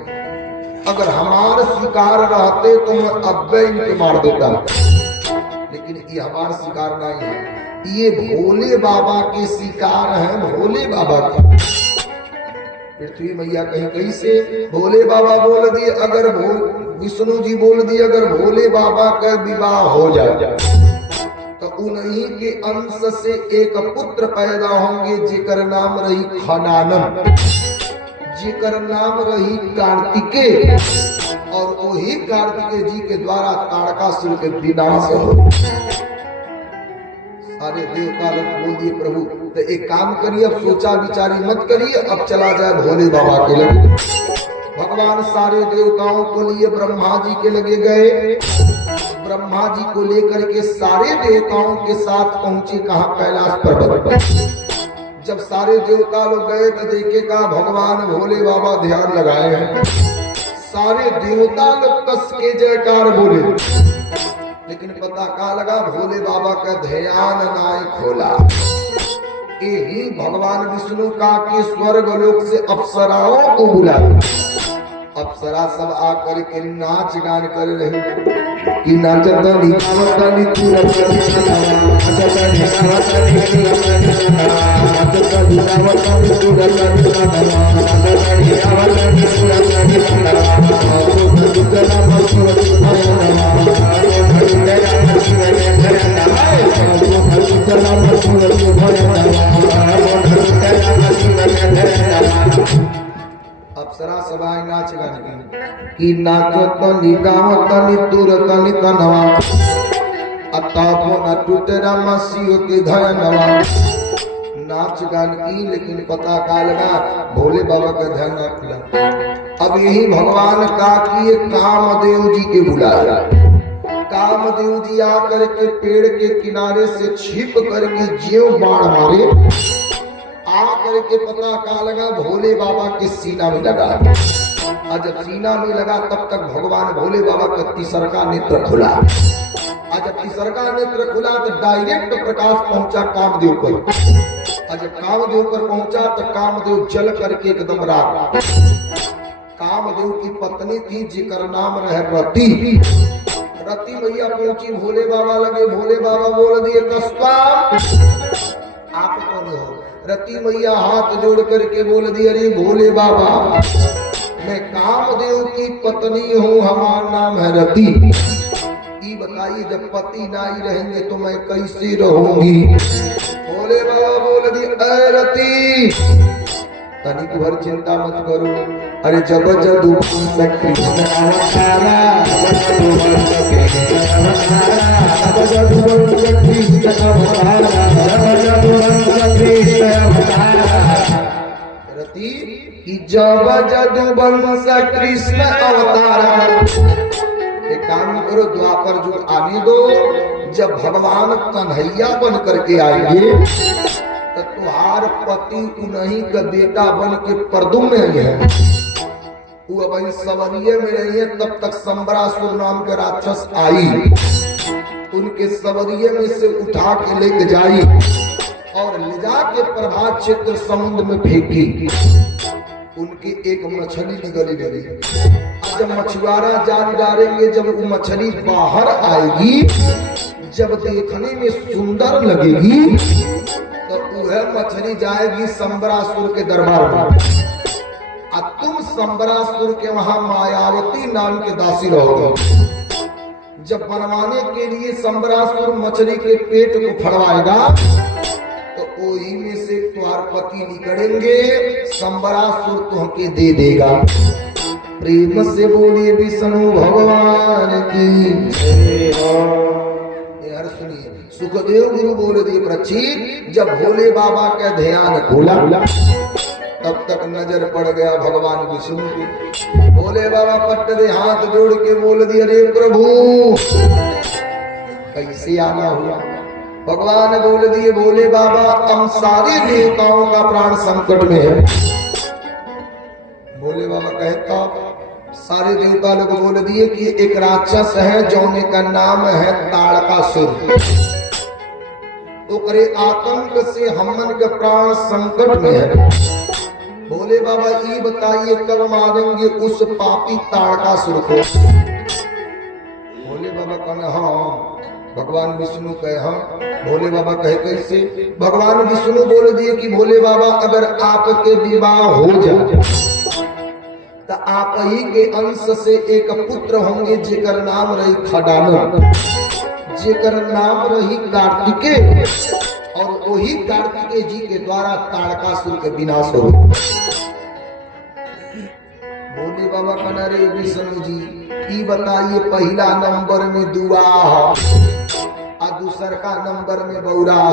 अगर हमारा शिकार रहते तो मैं अब इनके मार देता, लेकिन ये हमारा शिकार नहीं है। ये भोले बाबा के शिकार हैं, भोले बाबा के। पृथ्वी मैया कहीं कहीं से भोले बाबा बोल दिए, अगर विष्णु जी बोल दिए अगर भोले बाबा का विवाह हो जाए तो उन्हीं के अंश से एक पुत्र पैदा होंगे जेकर नाम रही खनानन, जेकर नाम रही कार्तिकेय, और वही कार्तिकेय जी के द्वारा ताड़कासुर के विनाश हो। सारे देवता लोग बोल दिए प्रभु तो एक काम करिए, अब सोचा विचारी मत करिए, अब चला जाए भोले बाबा के लगे। भगवान सारे देवताओं को लिए ब्रह्मा जी के लगे गए। ब्रह्मा जी को लेकर के सारे देवताओं के साथ पहुंचे कहा? कैलाश पर्वत। जब सारे देवता लोग गए तो देखे का भगवान भोले बाबा ध्यान लगाए हैं। सारे देवता लोग कस के जयकार बोले, लेकिन पता का लगा भोले बाबा का ध्यान नाई खोला। यही भगवान विष्णु का के स्वर्ग लोक से अप्सराओं को बुलाए। अप्सरा सब आकर के नाच गान कर रहे कि नाचतनी गावतनी तू रचनी नाचतनी गावतनी नाचतनी गावतनी तू रचनी नाचतनी गावतनी तू रचनी भगवान मसूर अप्सरा सबाई नाच गान की नाचतनी गावतनी तुरतनी कनवा अतापो न टूटरा मसीह के धनवा। नाच गान की लेकिन पता का लगा भोले बाबा का ध्यान न खुला। अब यही भगवान का कि कामदेव जी के बुलाया। कामदेव जी आकर के पेड़ के किनारे से छिप करके जीव बाण मारे। आकर के पता का लगा भोले बाबा के सीना में लगा। और जब सीना में लगा तब तक भगवान भोले बाबा का तीसरा नेत्र खुला। और जब तीसरा नेत्र खुला तो डायरेक्ट प्रकाश पहुंचा कामदेव पर। और जब कामदेव पर पहुंचा तो कामदेव जल करके एकदम राग। कामदेव की पत्नी थी जिकर नाम रहे रति। रति भैया पहुंची भोले बाबा लगे। भोले बाबा बोल दिए कस्बा आप कौन हो? रति मैया हाथ जोड़ करके बोल दिया अरे भोले बाबा मैं कामदेव की पत्नी हूँ, हमारा नाम है रति। ये बताइए जब पति नहीं रहेंगे तो मैं कैसे रहूंगी? भोले बाबा बोल दिए अरे रति तनिक भर चिंता मत करो। अरे जब जदू कृष्ण अवतारा रति कि जब जदुवंश कृष्ण अवतारा। एक काम करो द्वापर जो आने दो। जब भगवान कन्हैया बन करके आएंगे तो तुम्हार पति उन्हीं का बेटा बन के परदुम में है। वो अब सवरिये में रही है तब तक संबरासुर नाम के राक्षस आई। उनके सवरिये में से उठा के लेके जाई और ले जाके प्रभात क्षेत्र समुद्र में फेंकी। उनकी एक मछली निगली लगी। जब मछुआरा जाल डालेंगे जब वो मछली बाहर आएगी जब देखने में सुंदर लगेगी तो वह मछली जाएगी संबरासुर के दरबार में। और तुम संबरासुर के वहां मायावती नाम के दासी रहोगे। जब बनवाने के लिए संबरासुर मछली के पेट को फड़वाएगा तो वही में से तुम्हार पति निकलेंगे। संबरासुर तुमके दे देगा। प्रेम से बोलिए विष्णु भगवान की। यार सुनिए सुखदेव गुरु बोल दिए परीक्षित जब भोले बाबा का ध्यान खोला तब तक नजर पड़ गया भगवान विष्णु की। भोले बाबा पट्ट दे हाथ जोड़ के बोल दिए अरे प्रभु कैसे आना हुआ? भगवान बोल दिए भोले बाबा हम सारे देवताओं का प्राण संकट में है। भोले बाबा कहता सारे देवता लोग बोल दिए कि एक राक्षस है जौने का नाम है ताड़कासुर। ओकरे आतंक से हमन के प्राण संकट में है। भोले बाबा ये बताइए कब मारेंगे उस पापी ताड़कासुर को? भोले बाबा कहना हाँ। भगवान विष्णु कहे हाँ। भोले बाबा कहे कैसे? भगवान विष्णु बोल दिए कि भोले बाबा अगर आपके विवाह हो जाए तो आप ही के अंश से एक पुत्र होंगे जेकर नाम रही खडानन, जेकर नाम रही कार्तिकेय और वही कार्तिकेय जी के द्वारा ताड़कासुर के विनाश हो। भोले बाबा कहना रे विष्णु जी ई बताइए पहला नंबर में दुआ और दूसर का नंबर में बौरा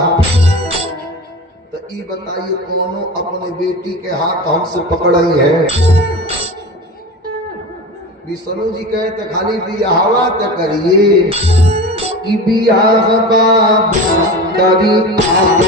तो ई बताइए कौनो अपने बेटी के हाथ हमसे पकड़ई है? विष्णु जी कहते खाली बियाहवा तो करिए कि बियाह करी आप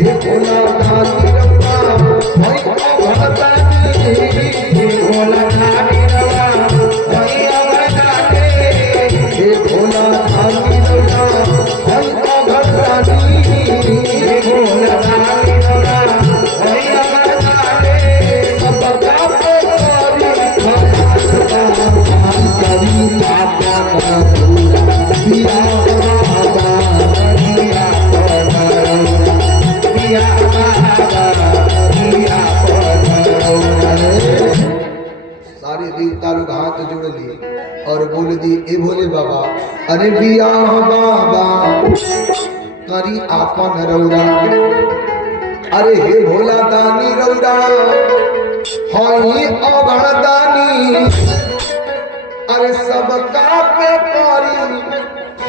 हे भोला दानी रवा होई अवघड़दानी हे भोला दानी रवा होई अवघड़दानी हे भोला दानी रवा होई अवघड़दानी हे भोला दानी रवा होई अवघड़दानी सबका पोरी कभी पापा बिया सारे देवता लोग हाथ जोड़ लिए और बोल दिए ए भोले बाबा अरे बियाह बाबा करी आपन रौरा अरे हे भोला दानी रौरा हई अवघड़ दानी अरे सबका पे करी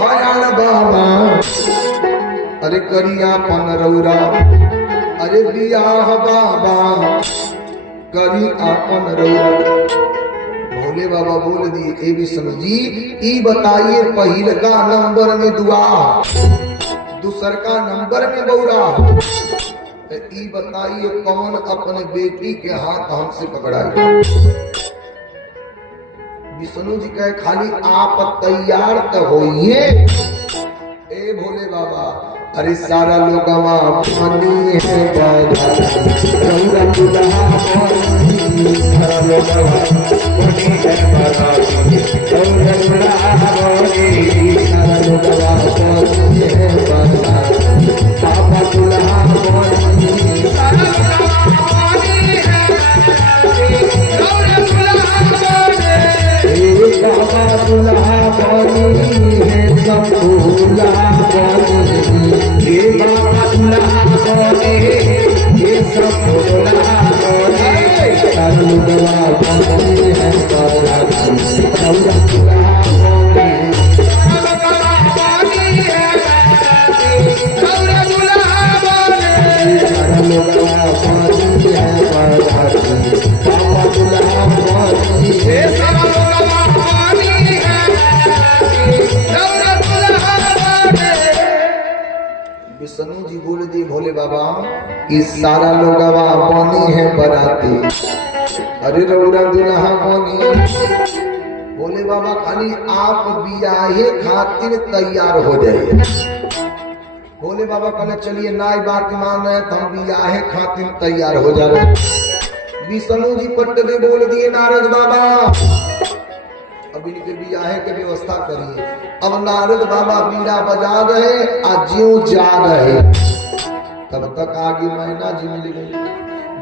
हयान बाबा अरे करी आपन रौरा अरे बियाह बाबा करी आपन रौरा भोले बाबा बोल दिए ए विष्णु जी ई बताइए पहिल का नंबर में दुआ दूसर का नंबर में बौरा ई बताइए कौन अपने बेटी के हाथ हमसे पकड़ाई विष्णु जी कहे खाली आप तैयार तो होइए ए भोले बाबा अरे सारा लोग पानी है रौरा दुल्हा बोली सारा लोग पानी है रौरा दुल्हा बोली सारा लोग पानी है पापा दुल्हा बोली सारा लोग पानी है रौरा दुल्हा बोली पापा दुल्हा बोली है सब दुल्हा बोली ये बाबा दुल्हा बोले ये सब दुल्हा बोले सारा दुल्हा बोले है बाबा रौरा दुल्हा बोले रौरा दुल्हा बोले सारा दुल्हा बोले है बाबा दुल्हा बोले ये सारा दुल्हा बोले है रौरा दुल्हा बोले विष्णु जी बोल दिए भोले बाबा कि सारा लोग बनी है बराती अरे रौरा दुल्हा बनी भोले बाबा खाली आप बियाहे खातिर तैयार हो जाइए भोले बाबा कहने चलिए ना बात मान रहे तो हम बियाहे खातिर तैयार हो जा रहे विष्णु जी पट्ट दे बोल दिए नारद बाबा अब इनके बियाहे के व्यवस्था करिए अब नारद बाबा बीड़ा बजा रहे आज ज्यों जा रहे तब तक आगे मैना जी मिल गई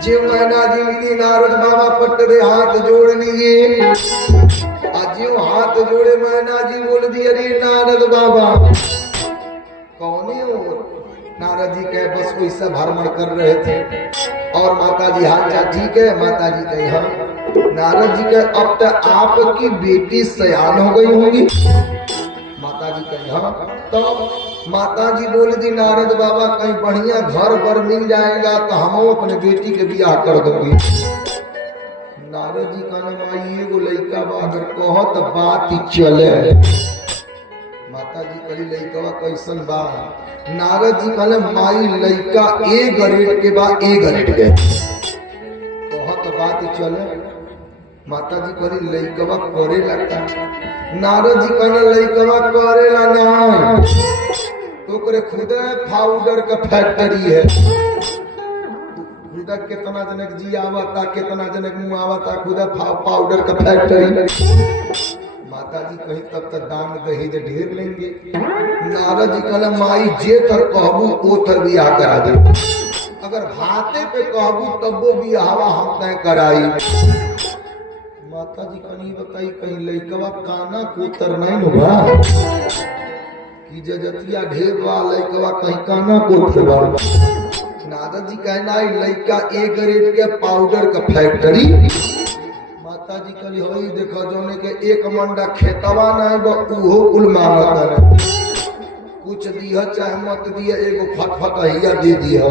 जो मैना जी मिली नारद बाबा पट्ट दे हाथ जोड़ लिए आज ज्यों हाथ जोड़े मैना जी बोल दिए अरे नारद बाबा कौन हो नारद जी कहे बस कोई सब भ्रमण कर रहे थे और माता जी हाथ जा ठीक है माता जी कहे हाँ नारद जी के अब तक आपकी बेटी सयान हो गई होंगी माता जी कहे हाँ तो माता जी बोल दी नारद बाबा कहीं बढ़िया घर पर मिल जाएगा तो हम अपने बेटी के बियाह कर दूंगी नारद जी कहने माई एगो लड़का बा अगर कहो तो बात ही चले माता जी कही लड़का कैसन बा नारद जी कहले माई लड़का ए गरेट के बा ए गरेट के कहो तो बात ही चले माता जी करी लइकवा करे लगता नारद जी कहने लइकवा करेला ना तो करे खुद पाउडर का फैक्ट्री है खुद कितना जनक जी आवता कितना जनक मुंह आवता खुद पाउडर का फैक्ट्री माता जी कहीं तब तक दान दहेज ढेर लेंगे नारद जी कहले माई जे तर कहबू ओ तर बियाह करा दे अगर भाते पे कहबू तब वो बियाहवा हम तय कराई माता जी कहीं बताई कहीं लइकवा काना कोतर नहीं होगा कि जजतिया ढेर बा लइकवा कहीं काना कोतर बा नारद जी कहना लइका ए ग्रेड के पाउडर का फैक्ट्री माता जी कली होई देखो जोने के एक मंडा खेतवा नहीं बा उहो कुल मांगता है कुछ दिया चाहे मत दिया एगो फटफट हिया दे दिया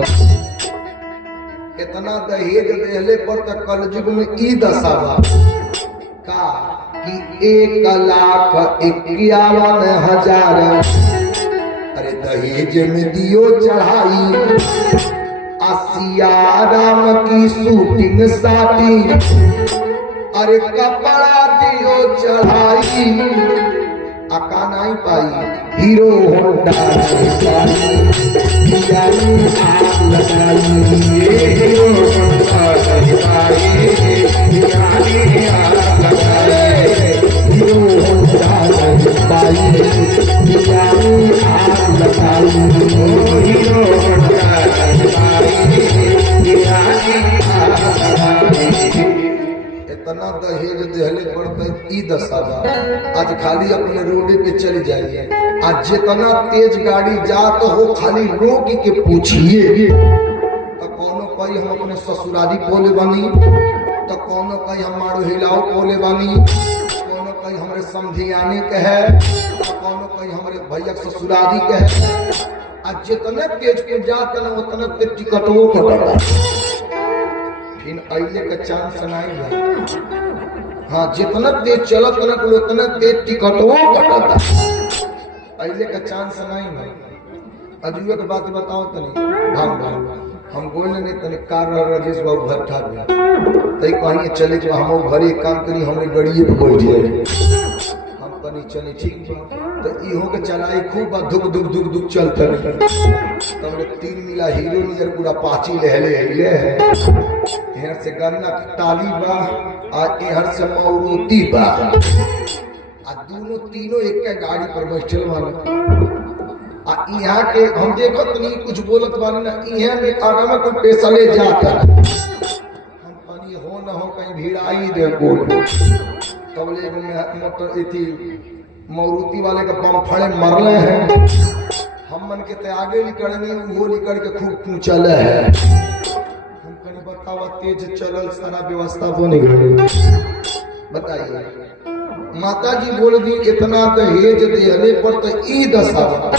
इतना दहेज देहले पर तक कलयुग में ई दशा बा का कि 1,51,000 अरे दहेज में दियो चढ़ाई सिया राम की शूटिंग साटी अरे कपड़ा दियो चढ़ाई आका नहीं पाई हीरो होंडा हीरो इतना दहेज देहले पड़ते ई दसावा आज खाली अपने रोडे पे चली जाइए आज जितना तेज गाड़ी जात हो खाली रोक के पूछिए तो कौनो कही हम अपने ससुरारी बोले बानी तो कौनो कही हम मारो हिलाओ बोले बानी कौनो कही हमारे समझियाने के है तो कौनो कही हमारे भैया ससुरारी के है आज जितने तेज के जात न उतना तेज टिकटों कटता फिर अइले का चांस नहीं है हाँ जितना तेज चलत न उतना तेज टिकटों कटता अइले का चांस नहीं है अजुए के बात बताओ तनी भाग भाग हम बोलने नहीं तनी कार राजेश बाबू घर ठाक गया तई कहीं चले जो हम घर एक काम करी हमरे गड़िए पे बैठ जाए हम कनी चले ठीक बा तो इहो के चलाई खूब बा धुक धुक धुक धुक चलते तब 3 मिला हीरो नियर पूरा पाची लहले हिले है यहाँ से गन्ना की टाली बा आ यहाँ से मौरूती बा आ दोनों तीनों एक के गाड़ी पर बैठल वाले आ यहाँ के हम देखत नहीं कुछ बोलत वाले ना यहाँ में आगा में कोई पैसा ले जाता हम पानी हो न हो कहीं भीड़ आई दे गोल तब ले मोटर इथी मौरूती वाले का बम फड़े मरले हैं हम मन के ते आगे निकलने वो निकल के खूब पूछल है हम कहीं बतावा तेज चलल सारा व्यवस्था बन गई बताइए माता जी बोल दी इतना दहेज देहले पर तो ई दसावा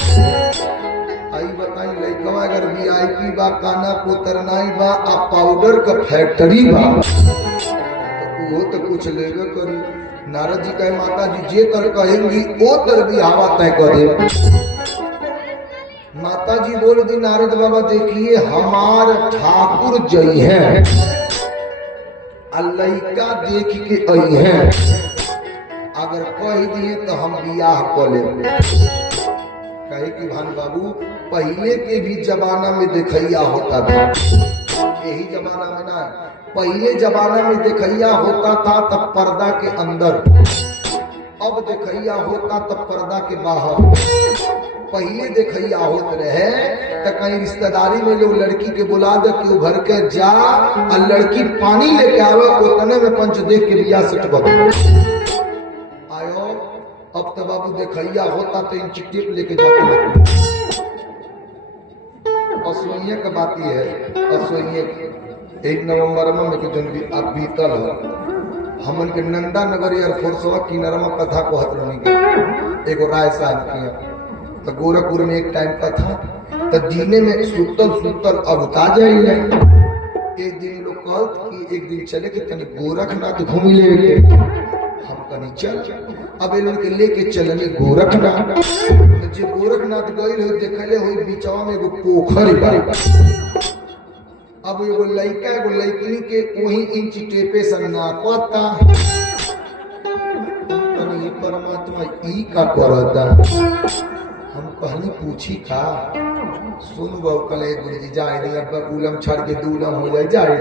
आई बताई लइकवा अगर वीआईपी बा काना को तरनाई बा आ पाउडर का फैक्ट्री बा तो वो तो कुछ लेगा करी नारद जी कहे माता जी जे तर कहेंगी वो तर भी हवा तय कर दे माता जी बोल दी नारद बाबा देखिए हमार ठाकुर जई है लइका देख के आई है अगर कह दिए तो हम बियाह कर ले कहे कि भान बाबू पहले के भी जमाना में देखैया होता था यही जमाना में ना पहले जमाना में देखैया होता था तब पर्दा के अंदर अब देखैया होता तब पर्दा के बाहर पहले देखैया होते रहे तो कहीं रिश्तेदारी में लोग लड़की के बुला दे कि घर के जा और लड़की पानी लेके आवे उतने में पंच देख के बिया सेट आयो अब तो बाबू देखैया होता तो इन चिट्ठी लेके जाते असोइये का बात ये है असोइये 1 नवंबर में कुछ भी आप बीतल हो हमन के नंदा नगर एयरफोर्सवा किनारा कथा को हतरनी के एगो राय साहब किया तो गोरखपुर में एक टाइम का था तो दीने में सुतल अगुता जाइए एक दिन लोग कह कि एक दिन चले कि तनी गोरखनाथ घूमी ले हम कनी चल अब इन के लेके चलने गोरखनाथ तो जे गोरखनाथ गइल हो देखले हो बीचवा में एगो पोखर बा अब एगो लइका एगो लइकनी के वही इंच टेपे से नापता तनी परमात्मा ई का करता हम कहनी पूछी खा सुन बहु कले गुरुजी जाए नहीं अब उलम छड़ के दूलम हो जाए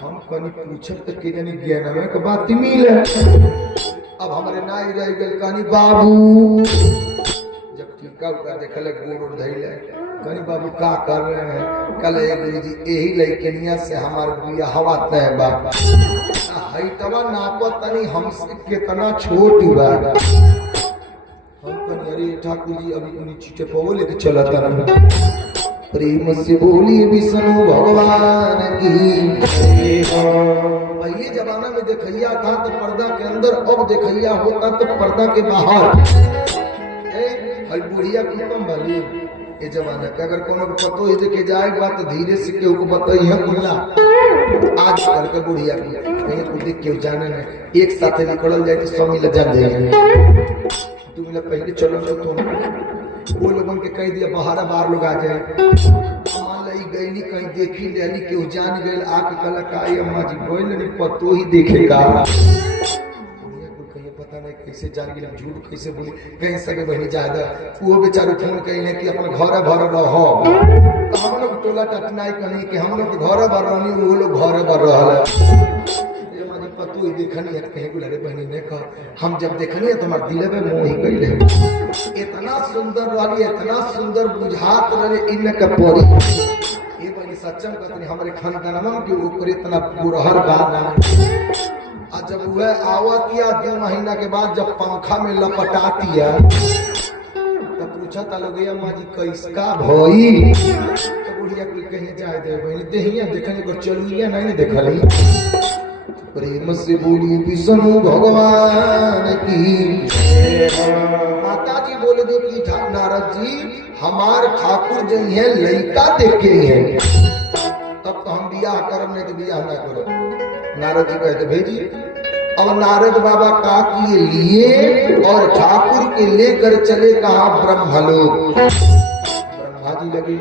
हम कनी पूछत तक के जानी ज्ञान में के बात मिल अब हमारे नाई रह गल कनी बाबू जब टीका उका देखले गोड़ धइले कनी बाबू का कर रहे हैं कले गुरुजी यही लइकनिया से हमार बिया हवा तय बा हाइटवा नापत तनी हमसे कितना छोटी बा अरे ठाकुर जी अभी उन्हीं चीटे पवो लेके चला था प्रेम से बोली विष्णु भगवान की पहले जमाना में देखैया था तो पर्दा के अंदर अब देखैया होता तो पर्दा के बाहर बुढ़िया कम भली ये जमाना का अगर कोनो पतो ही देखे जाए बात तो धीरे से केहू को बताइए बोला आज कल के बुढ़िया कहीं को देख केहू जाने नहीं एक साथ निकल जाए तो सब मिल जा जाएंगे तुमने पहले चलो तो वो लोगों के कह दिया बाहर लोग आ जाए मान ले लई गईली कहीं देखी लेली केहू जान गइल आके कहला का अम्मा जी गइल नहीं पतो ही देखेगा पता नहीं कैसे जान गई झूठ कैसे बोली कहीं सगे बहनी ज्यादा वो बेचारे फोन कहले कि अपना घर भर रहो तो हम लोग टोला टटनाई कहनी कि हम लोग घर भर रहनी वो लोग घर भर रहल पतो ही देखनी है कहीं गुलारे बहनी ने कहा हम जब देखनी है तो हमारे दिल में मोह ही गई है इतना सुंदर वाली इतना सुंदर बुझात रहे इन का परी ये बहनी सच्चम कहते हमारे खानदान के ऊपर इतना पुरहर बाना और जब वह आवत या 2 महीना के बाद जब पंखा में लपटाती है तो पूछा था लोग अम्मा जी कैसका भई तो बुढ़िया कुल कहीं जाए दे बहनी देहिया देखने को चलुइया नहीं देखली प्रेम से बोली विष्णु भगवान की माता जी बोले दे कि नारद जी हमार ठाकुर जो है लड़का देखे हैं तब तो हम बियाह करब नहीं तो बियाह ना करो नारद जी कहते भेजी अब नारद बाबा का किए लिए और ठाकुर के लेकर चले कहा ब्रह्मलोक ब्रह्मा जी लगे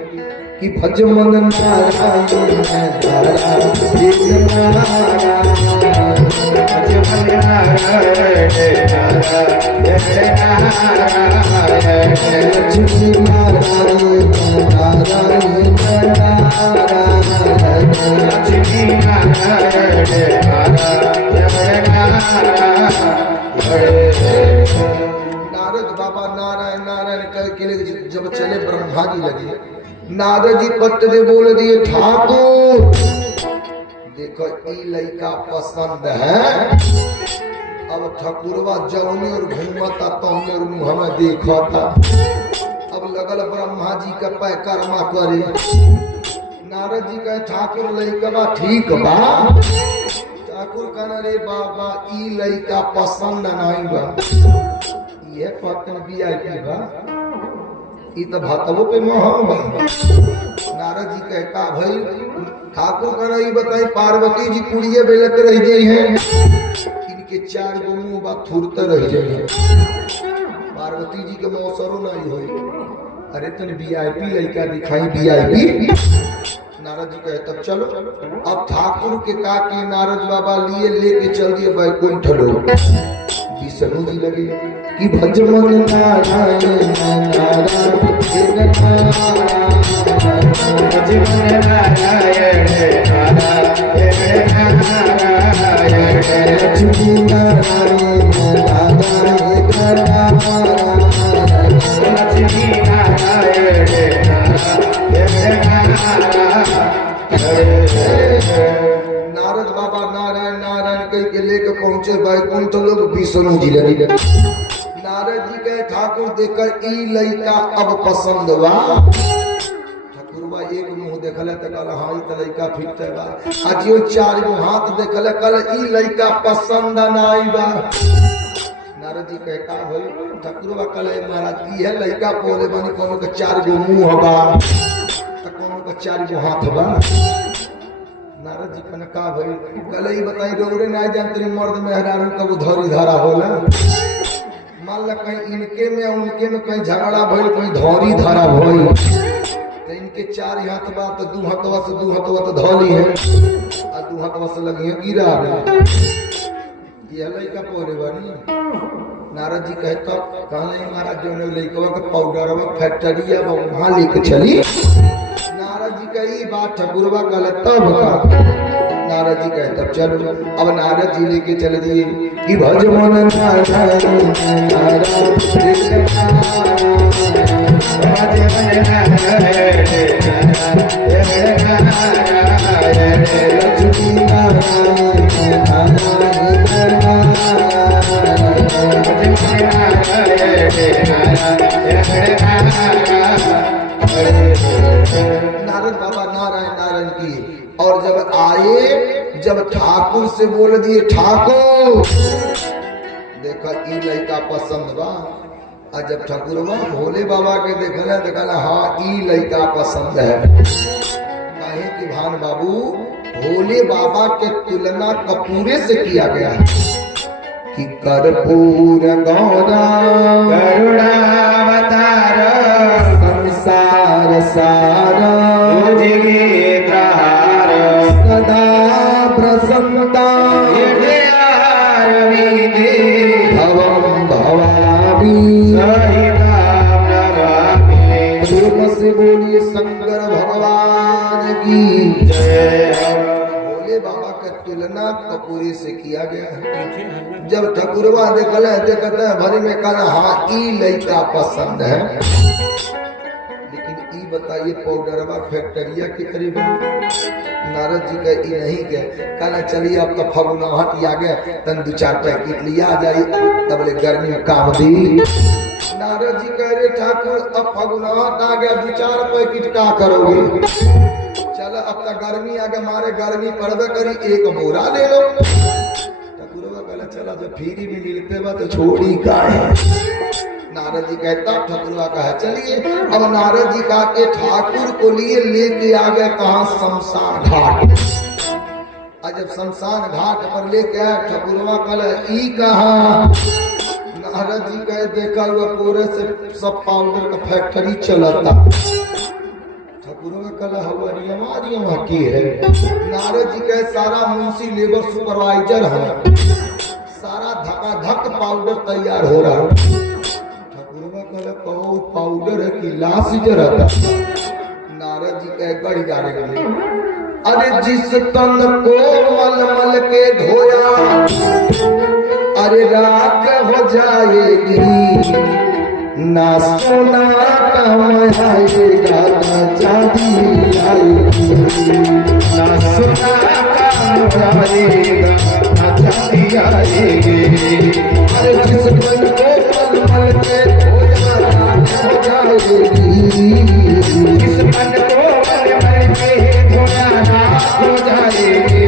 कि भज मन नारायण लक्ष्मी नारद बाबा नारायण नारायण करके जब चले ब्रह्मा जी लगे नारद जी पत्र दे बोल दिए ठाकुर देखो ई लड़का पसंद है अब ठकुरवा जौने और घूमता तौने और मुँह में देखता अब लगल ब्रह्मा जी का पैकर्मा करे नारद जी कहे ठाकुर लड़का ठीक बा ठाकुर कहना रे बाबा ई लड़का पसंद नहीं बा ये पत्न VIP बा ई तो भातवो पे मोहम बा नारद जी कहे का भाई ठाकुर कहना ई बताई पार्वती जी कुड़िए बेलत रह गई हैं इनके 4 गो मुंह बा थुरते रह गई पार्वती जी के मौसरो नहीं होई अरे तन VIP लड़का दिखाई VIP नारद जी कहे तब चलो अब ठाकुर के काके नारद बाबा लिए लेके चल दिए बैकुंठ लोक विष्णु जी लगे कि भज मन नारायण नारायण भज मन नारायण नारायण लक्ष्मी नारायण लक्ष्मी नारद बाबा नारायण नारायण कह के लेकर पहुंचे बैकुंठ लोग विष्णु जी लगे नारद जी कहे ठाकुर देखकर ई लड़का अब पसंद बा ठाकुरवा एक मुंह देखले त कहला हां ई त लड़का फिट बा अजियो 4 गो हाथ देखले कहला ई लड़का पसंद नाई बा नारद जी कहे का भई ठाकुरवा कहले महाराज ई है लड़का बोले बानी कोनो के 4 गो मुंह बा त कोनो के 4 गो हाथ बा नारद जी कहना का भई कहले ई बताई रोरे ना जानते मर्द मेहरारू कब धरी धारा होला मान ला कहीं इनके में उनके में कहीं झगड़ा भइल कहीं धरी धारा भइल तो इनके 4 हाथ बा तो 2 हाथवा से 2 हाथवा तो धली है आ 2 हाथवा से लगी है गिरा ये लड़का पोरे बानी नारद जी कहे तो कहले महाराज जो ने लड़का के पाउडर में फैक्ट्री है वहां लेके चली नारद जी का ये बात ठकुरवा कहले तब का नारद जी कहे तब चलो अब नारद जी लेके चल दिए कि भज मन नारायण लक्ष्मी नारद बाबा नारायण नारायण की और जब आए जब ठाकुर से बोल दिए ठाकुर देखा ई लड़का पसंद बा और जब ठाकुरवा भोले बाबा के देखला हाँ ई लड़का पसंद है कहे कि भान बाबू भोले बाबा के तुलना कपूरे से किया गया है कि कर्पूर गौरा करुणावतार संसार सारा जिगेत्रार सदा प्रसन्नता हृदयारविंदे भवं भवामि सहितां नमामि। प्रेम से बोलिए शंकर भगवान की जय। भोले बाबा का तुलना कपूरी से किया गया है। जब ठकुरवा देखते भरी में कहना हाँ ई लड़का पसंद है, लेकिन ई बताइए पाउडरवा फैक्टरिया के करीब नारद जी का ई नहीं गए। कहना चलिए अब तो फगुनाहट आ गया, तन 2-4 पैकेट लिया जाए तब ले गर्मी में काम दी। नारद जी कह रहे ठाकुर अब फगुनाहट आ गया, 2-4 पैकेट का करोगे? चल अब तक गर्मी आ गया, मारे गर्मी पड़बे करी, एक बोरा ले लो। ठकुरवा कहला चला जब फ्री में मिलते बा तो छोड़ी का है। नारद जी कहता ठकुरवा कहा चलिए। अब नारद जी कहा के ठाकुर को लिए लेके आ गए कहा शमशान घाट। और जब शमशान घाट पर लेके आया ठकुरवा कहला ई कहा? नारद जी कहे देखा हुआ पूरे से सब पाउडर का फैक्ट्री चलता। ठकुरवा कहला हमारी की है। नारद जी कहे सारा मुंशी लेबर सुपरवाइजर है, सारा धकाधक पाउडर तैयार हो रहा है। ठकुरवा कहला कहो पाउडर है कि लाश जरता? नारद जी कहे गड़ी जा रहे हैं। अरे जिस तन को मल मल के धोया अरे राख हो जाएगी, ना सोना कमाएगा ना चांदी आएगी, ना सोना कमाएगा ना चांदी आएगी। अरे जिस मन को मल मल के धोया राख हो जाएगी, जिस मन को मल मल के धोया राख हो जाएगी,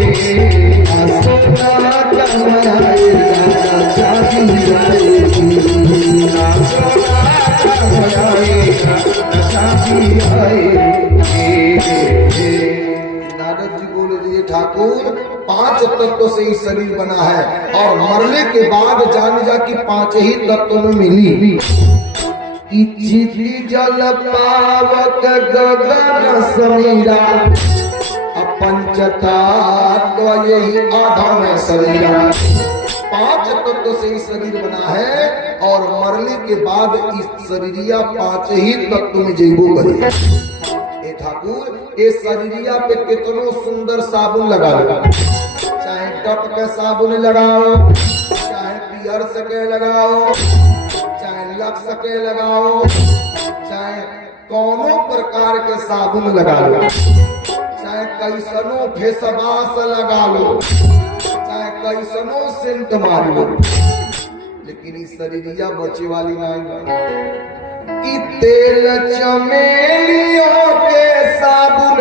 ना सोना कमाएगा ना चांदी आएगी, ना सोना कमाएगा ना चांदी आएगी। नारद जी बोले दिए ठाकुर 5 तत्व से ही शरीर बना है और मरने के बाद जान जा कि 5 ही तत्व में मिली। चिति जल पावक गगन समीरा पंचतत्व यही आधा में शरीरा। 5 तत्व से ही शरीर बना है और मरने के बाद इस शरीरिया 5 ही तत्व में जीवो करे। ए ठाकुर इस शरीरिया पे कितनो सुंदर साबुन लगा लो, चाहे डप के साबुन लगाओ, चाहे पियर सके लगाओ, चाहे लक्स सके लगाओ, चाहे कोनो प्रकार के साबुन लगा लो, चाहे कैसनो फेसवास लगा लो, चाहे कैसनो सेंट मार लो, लेकिन इस शरीरिया बचे वाली नहीं बनी। कि तेल चमेलियों के साबुन,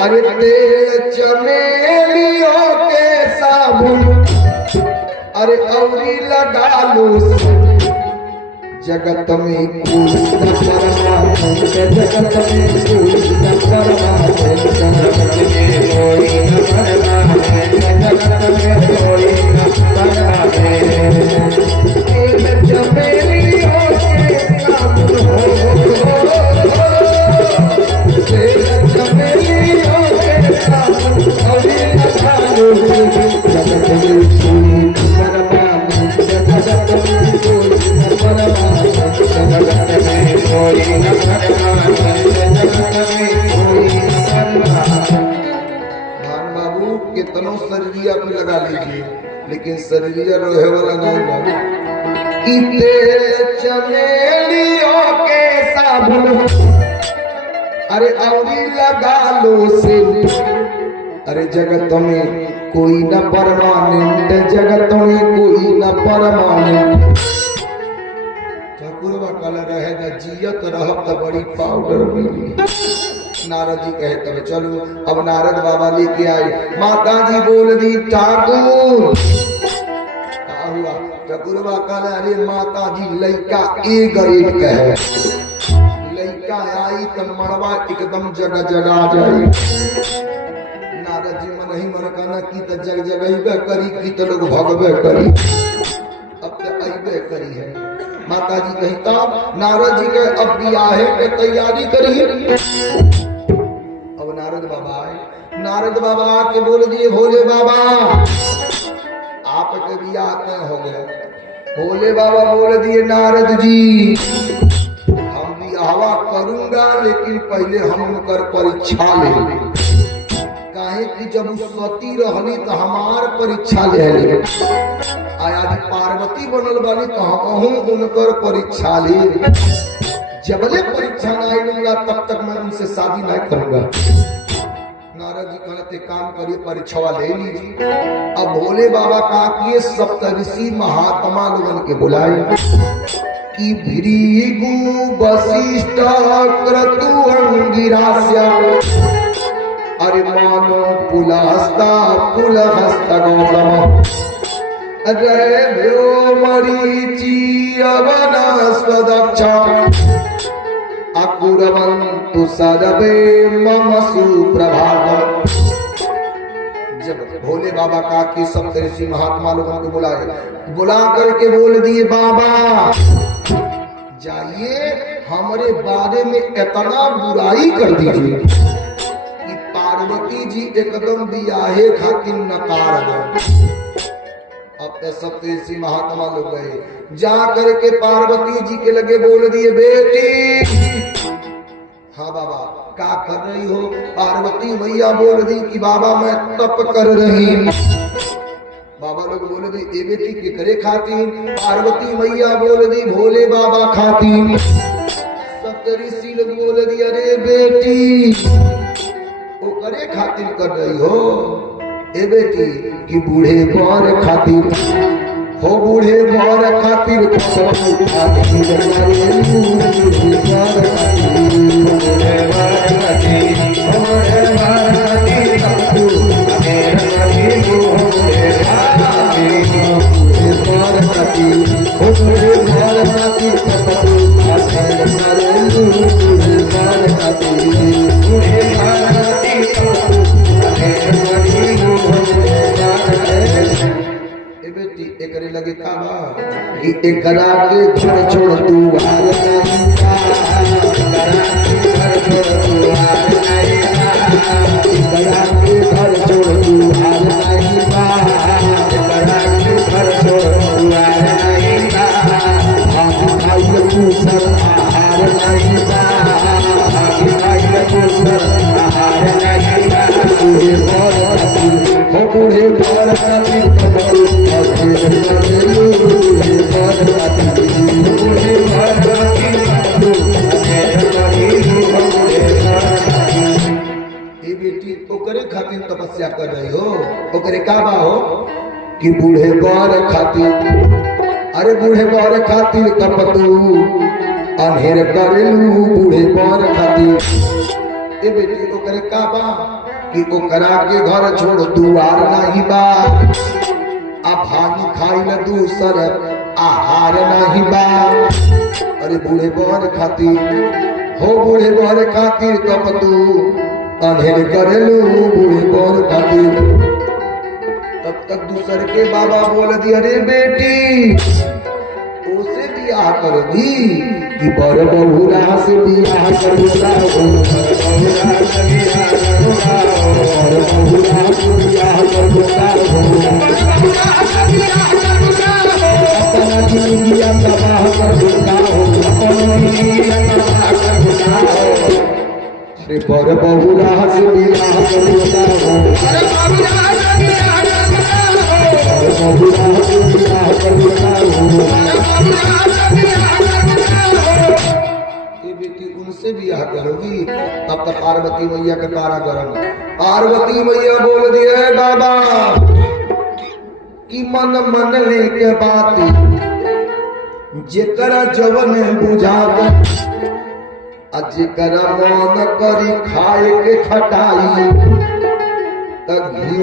अरे तेल चमेलियों के साबुन, अरे औरी लगा लो जगत में कोई न परमात्मा, जगत में कोई न परमात्मा, जगत में कोई न परमात्मा, जगत में कोई न परमात्मा। तेल चमेलियों के साबुन हो, तेल चमेलियों के साबुन औरी लगा लो जगत में कोई न परमात्मा, जगत में कोई न परमात्मा, जगत में कोई न परमात्मा, जगत में कोई न परमात्मा। भान बाबू कितनों शरीरिया पे लगा लीजिए, लेकिन शरीरिया रोहे वाला नहीं बाबू। कि तेल चमेलियों के साबुन, अरे औरी लगा लो से, अरे जगत में कोई न परमानेंट, जगत में कोई न परमानेंट। ठाकुरवा कल रहे न जियत रहब त बड़ी पाउडर मिली। नारद जी कहे तब चलो। अब नारद बाबा लेके आए, माता जी बोल दी ठाकुर का हुआ? ठाकुरवा कल अरे माता जी लइका ए ग्रेड का है, लइका आई तो मड़वा एकदम जगह जगा जाए। नारद जी मन ही मन कहना की तो जग जगह करी की तो लोग भगवे करी, अब तो अबे करी है। माता जी कही तब नारद जी के अब बियाहे के तैयारी करिए। अब नारद बाबा आए, नारद बाबा के बोल दिए भोले बाबा आपके बियाह तय हो गया। भोले बाबा बोल दिए नारद जी हम बियाहवा करूंगा लेकिन पहले हम उनकर परीक्षा ले, काहे कि जब उस सती रहली तो हमार परीक्षा ले ली, आज पार्वती बनल बानी तो हमहू उनकर परीक्षा ले, जबले परीक्षा नहीं लूंगा तब तक मैं उनसे शादी नहीं करूंगा। नारद जी कहते काम करिए परीक्षा ले लीजिए। अब भोले बाबा कहा कि सप्तऋषि महात्मा लोगन के बुलाए कि भृगु वशिष्ठ क्रतु अंगिरास्य अरे मानो पुलहस्ता पुलहस्त गौतम अरे भ्यो मरीचि अवनस्पदक्ष अकुरवन्तु सर्वे मम सुप्रभातम्। जब भोले बाबा का कि सप्तऋषि महात्मा लोगों को बुला करके बोल दिए बाबा जाइए हमारे बारे में इतना बुराई कर दीजिए कि पार्वती जी एकदम बियाहे खातिर नकार दो। अब तो सप्तऋषि महात्मा लोग गए, जा करके पार्वती जी के लगे बोल दिए बेटी हाँ बाबा क्या कर रही हो। पार्वती मैया बोल दी कि बाबा मैं तप कर रही। बाबा लोग बोले दी ए बेटी के करे खातिर। पार्वती मैया बोल दी भोले बाबा खातिर। सप्तऋषि लोग बोल दी अरे बेटी वो करे खातिर कर रही हो ए बेटी कि बूढ़े बर खातिर हो, बूढ़े बर खातिर एकरे लगे काबा कि एकरा के घर छोड़ तू हार नहीं का, एकरा के घर छोड़ तू हार नहीं का, एकरा के घर छोड़ तू हार नहीं का, हम खाइल तू सर हार नहीं का, हम खाइल तू सर हार नहीं का, बूढ़े बर खातिर हो, बूढ़े बर खातिर खातिर तपस्या कर रही हो ओकरे का बा हो कि बूढ़े बर खातिर अरे बूढ़े बर खातिर तप तू अनहेर करेलू बूढ़े बर खातिर ए बेटी ओकरे का बा कि ओकरा के घर छोड़ दुआर नहीं बा, भानी खाई न दूसर आहार नहीं बा। अरे बूढ़े बर खातिर हो, बूढ़े बर खातिर तप तू अनहेर करेलू बूढ़े बर खातिर। तब तक दूसर के बाबा बोल दिया अरे बेटी उसे बियाह कर दी कि बर बहुरा से बियाह करूंगा, अपना जिंदगी तबाह कर दूंगा, अरे बर बहुरा से बियाह करूंगा, बेटी उनसे बियाह करोगी तब तक पार्वती मैया का तारा गरम। पार्वती मैया बोल दिए बाबा कि मन मन लेके बात जेकरा जवन बुझात जेकरा मन करी खाए के खटाई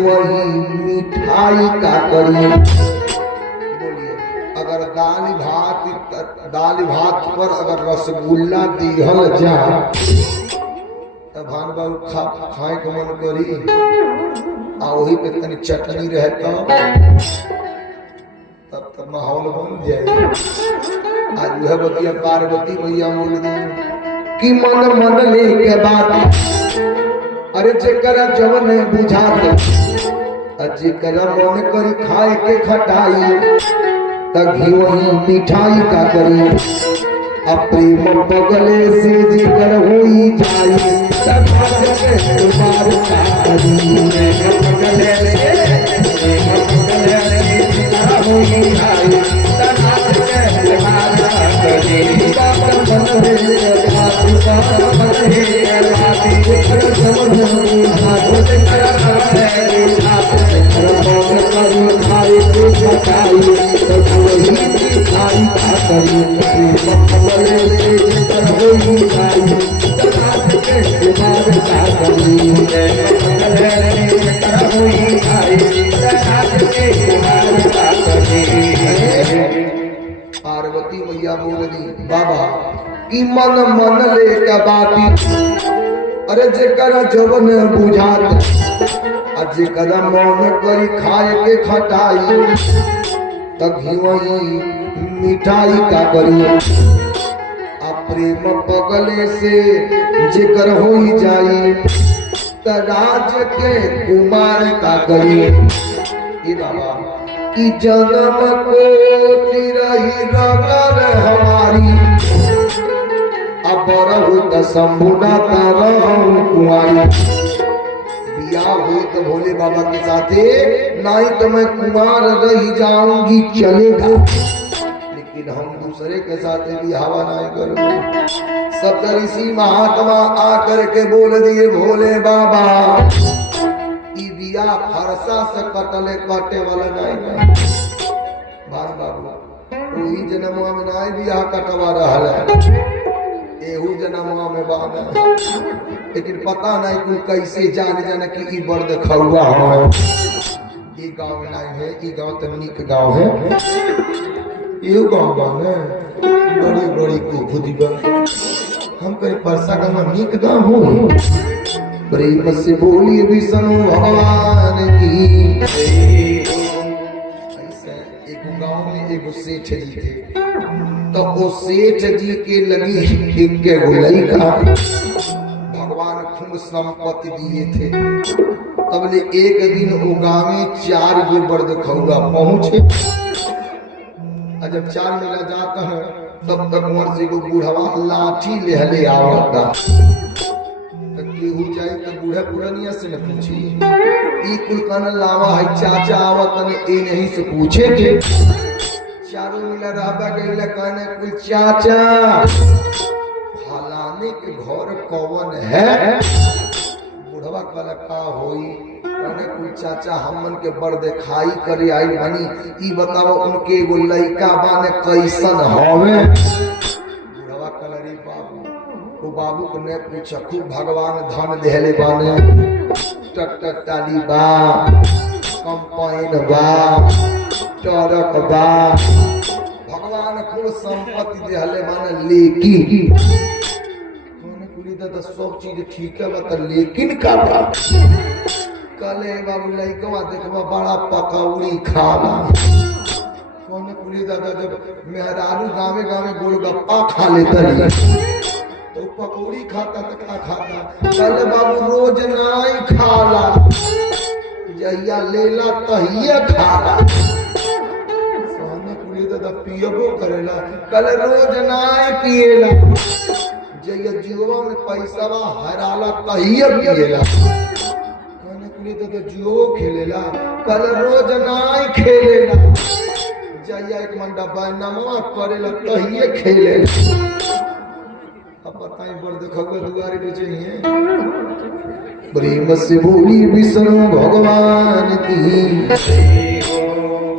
वही मिठाई का करी। बोलिए अगर दाल भात पर अगर रसगुल्ला दिहल जा तब भान बाबू खाए के मन करी आ वही पे तनी चटनी रहे तब माहौल बन जाए। आज यह बतिया पार्वती मैया बोल दी कि मन मन लेके बात अरे जेकरा जवन बुझात जेकरा मन करी खाए के खटाई त घी वही मिठाई का करी प्रेम बगले से जेकर होई जाई त भाग के तुम्हार का करी बगले से जेकर होई जाई त भाग के तुम्हार का करी बाबा बनवे बाबा बनवे जेकर जवन बुझात जेकर खाए खाई के खटाई तो वही मिठाई का करी बगले से जेकर होई जाई तनात के तुम्हार का करी बगले से जेकर होई जाई तनात के तुम्हार का करी। पार्वती मैया बोल दी बाबा कि मन मन लेके बाती अरे जेकर जवन बुझात जेकर मन करी खाए के खटाई त घी वही मिठाई का करी प्रेम बगले से जेकर होई जाई त राज के कुमार का करी बाबा कि जन्म को तिरही रगर हमारी अब रहू त शंभुना तरहू कुआरी बिया हुई तो भोले बाबा के साथे नहीं तो मैं कुमार रह जाऊंगी चलेगा लेकिन हम दूसरे के साथ भी हवा नहीं करूंगे। सप्तऋषि महात्मा आकर के बोल दिए भोले बाबा ई बिया फरसा से कटले कटे वाला नहीं भाई बाबू वही जन्मवा में नहीं बिया कटवा रहा है एहू जन्मवा में बाबा लेकिन पता नहीं कुल कैसे जाने कि ई बड़ देखौआ है ई गांव में नहीं है ई गांव तो निक गांव है ये गांव बने बड़ी बड़ी को खुदी बा हम कहीं परसा गांव में निक गांव हो प्रेम से बोलिए विष्णु भगवान की। ऐसे एक गांव में एक सेठ जी थे तो वो सेठ जी के लगी एक के गुलई का भगवान खूब संपत्ति दिए थे तब ले एक दिन वो गाँव में 4 गो बर्द खौगा पहुंचे जब 4 मिला जाता है तब तक मर्जी को बूढ़वा लाठी ले हले आवता केहू जाए तो बूढ़ा पुरानिया से न पूछी ई कुल कन लावा है चाचा आवत ने ए नहीं से पूछे के चारों मिला रहबा गईला कहने कुल चाचा फलाने के घर कौन है बुढ़वा कहला का होई कहने कुल चाचा हमन के बड़ देखाई करे आई बनी ई बताओ उनके एगो लइका बाने कैसन हवे बुढ़वा कहला रे बाबू वो बाबू को ने पूछा खूब भगवान धन देहले बाने टक ताली बा कंपाइन बा टरक बा भगवान खूब संपत्ति देहले माने लेकिन कोने कुली दा सब चीज ठीक है बता लेकिन का बा कले बाबू लइकवा देखबा बड़ा पकौड़ी खाला कोने कुली दा जब मेहरारू गावे गावे गोलगप्पा खा लेता तो पकौड़ी खाता तो क्या खाता कले बाबू रोज नाई खाला जहिया लेला तहिया खाला पियबो करेला कल रोज नाय पिएला जइया जीवा में पैसावा हराला तहिया पिएला कहने कुली तो जियो खेलेला कल रोज नाय खेलेला जइया एक मंडा बैनामा करेला तहिया खेलेला अब बताई बड़ देखोगे दुआरे पे चाहिए प्रेम से बोली विष्णु भगवान की।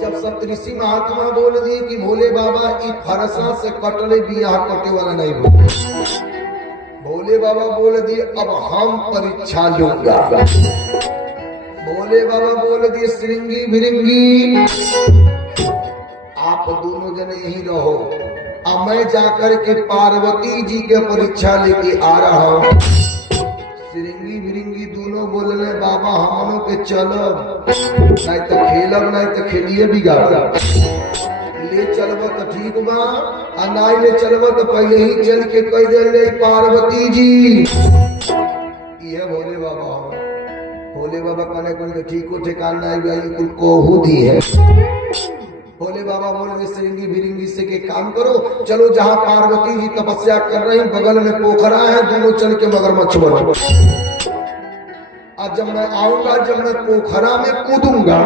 जब सप्तऋषि महात्मा बोल दिए कि भोले बाबा ई फरसा से कटले बियाह कटे वाला नहीं बोले भोले बाबा बोल दिए अब हम परीक्षा लूंगा भोले बाबा बोल दिए श्रृंगी भिरंगी आप दोनों जने यही रहो अब मैं जाकर के पार्वती जी के परीक्षा लेके आ रहा हूँ श्रृंगी भिरंगी दोनों बोलने बाबा हमनों के चलब नहीं तो खेलब नहीं तो खेलिए बिगाड़ ले चलब तो ठीक बा आ नाई ले चलबा तो पहले ही चल के कह दे रे पार्वती जी ये भोले बाबा भोले बाबा कहने को ठीक हो ठिकान नहीं भाई कुल कोहू दी है भोले बाबा बोले सिरंगी भिरंगी से के काम करो चलो जहाँ पार्वती जी तपस्या कर रही बगल में पोखरा है दोनों चल के मगरमच्छ बनो आज जब मैं आऊंगा जब मैं पोखरा में कूदूंगा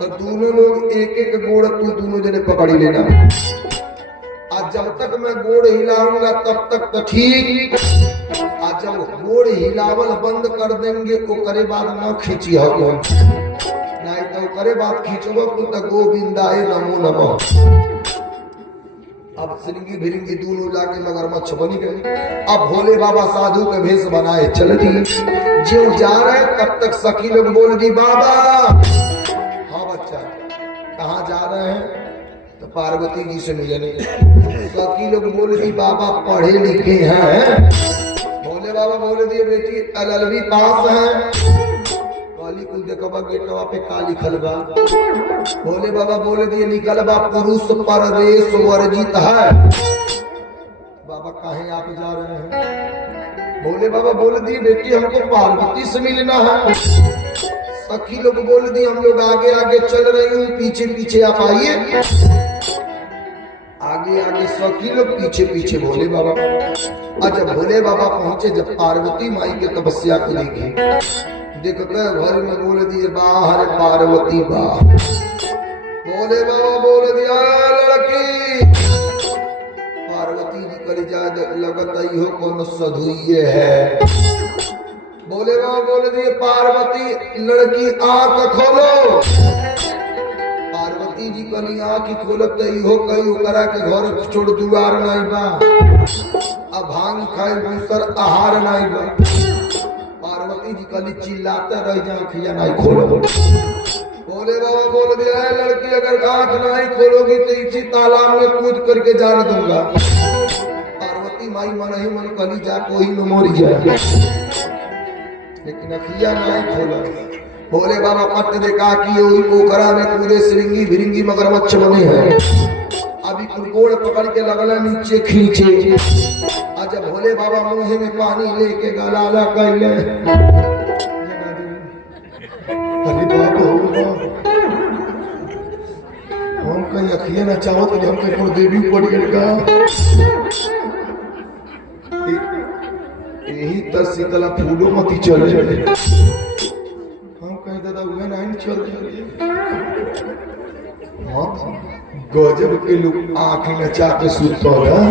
तो दोनों लोग एक एक गोड़ तू दोनों जने पकड़ी लेना आज जब तक मैं गोड़ हिलाऊंगा तब तक तो ठीक आज जब गोड़ हिलावल बंद कर देंगे तो करे बाद न खींची हो नहीं तो करे बात खींचबो तो गोविंदाय नमो नमः अब सिरंगी भिरंगी दोनों लाके मगरमच्छ बनी गए अब भोले बाबा साधु के भेष बनाए चल दिए जो जा रहे तब तक सखी लोग बोल दी बाबा हाँ बच्चा कहाँ जा रहे हैं तो पार्वती जी से मिलने सखी लोग बोल दी बाबा पढ़े लिखे हैं भोले बाबा बोल दिए बेटी LLB पास है काली कुल देखबा गेटवा पे काली खलबा भोले बाबा बोल दिए निकलबा पुरुष परवेश वर्जित है बाबा काहे आप जा रहे हैं भोले बाबा बोल दिए बेटी हमको पार्वती से मिलना है सखी लोग बोल दिए हम लोग आगे आगे चल रही हूँ पीछे पीछे आप आइए आगे आगे सखी लोग पीछे पीछे भोले बाबा अच्छा भोले बाबा पहुंचे जब पार्वती माई के तपस्या को देखे देखते घर में बोल दिए बाहर पार्वती बा भोले बाबा बोल दिया लड़की पार्वती जी कर जा लगत हो कौन सधुइये है भोले बाबा बोल दिए पार्वती लड़की आंख खोलो पार्वती जी कली आंख खोलत हो कई ओकरा के घर छोड़ दुआर नहीं बा अब भांग खाए दूसर आहार नहीं बा पार्वती जी कली चिल्लाते रह जा आँखिया नहीं खोलो भोले बाबा बोल दिया है लड़की अगर आँख नहीं खोलोगी तो इसी तालाब में कूद करके जान दूंगा पार्वती माई मन ही मन कली जा कोई न मोरी जाए लेकिन अखिया नहीं खोला भोले बाबा पट देखा कि वही पोखरा में पूरे सिरंगी भिरंगी मगरमच्छ बने हैं अभी गोड़ पकड़ के लगला नीचे खींचे अच्छा भोले बाबा मुंह में पानी लेके गलाला कैले अरे बाबा हम कहीं अखिया ना चाहो तो हम कहीं देवी पड़ गए का यही तर शीतला फूलों मती चले हम कहीं दादा हुए नहीं चल हाँ गजब के लोग आँख नचा के सुनता है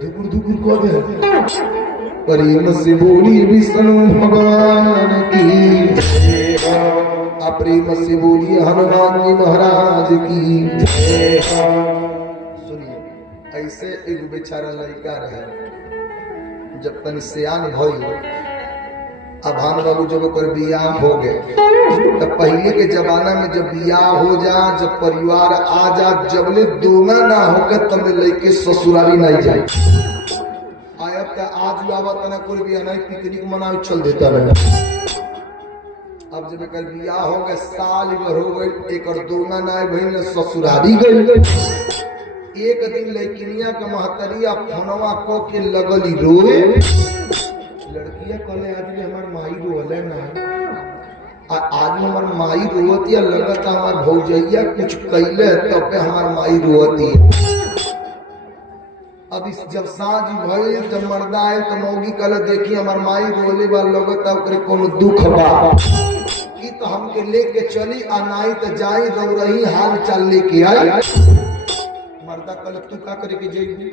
धुकुर धुकुर को दे प्रेम से बोली विष्णु भगवान की अप्रेम से बोलिए हनुमान जी महाराज की सुनिए ऐसे एक बेचारा लड़का रहे जब तनी सियान भई अभान बाबू जब ओकर बियाह हो गए तब पहले के जमाना में जब बियाह हो जा जब परिवार आ जा जबले दोना ना होकर तब लड़के ससुराली नहीं जाए आयब तो आज बाबा तना कोई बियाह नहीं पिकनिक मनावे चल देता रहे अब जब एकर बियाह हो गए साल भर हो गए एक दोना ना भइल ससुराली गई एक दिन लड़किनिया के महतरिया फोनवा को के लगली रोए लड़किया कहले आज हमार माई रोले ना आज हमार माई रोती है लगता हमार भौजैया कुछ कैले तब पे हमार माई रोती है अब इस जब साँझ भइल जब मर्दा आए तो मौगी कहले देखी हमार माई रोले बा लगता ओकरे कोनो दुख बा की तो हमके लेके चली आ नाई तो जाई रही हाल चाल लेके आई मर्दा कहले तू का करे के जेबी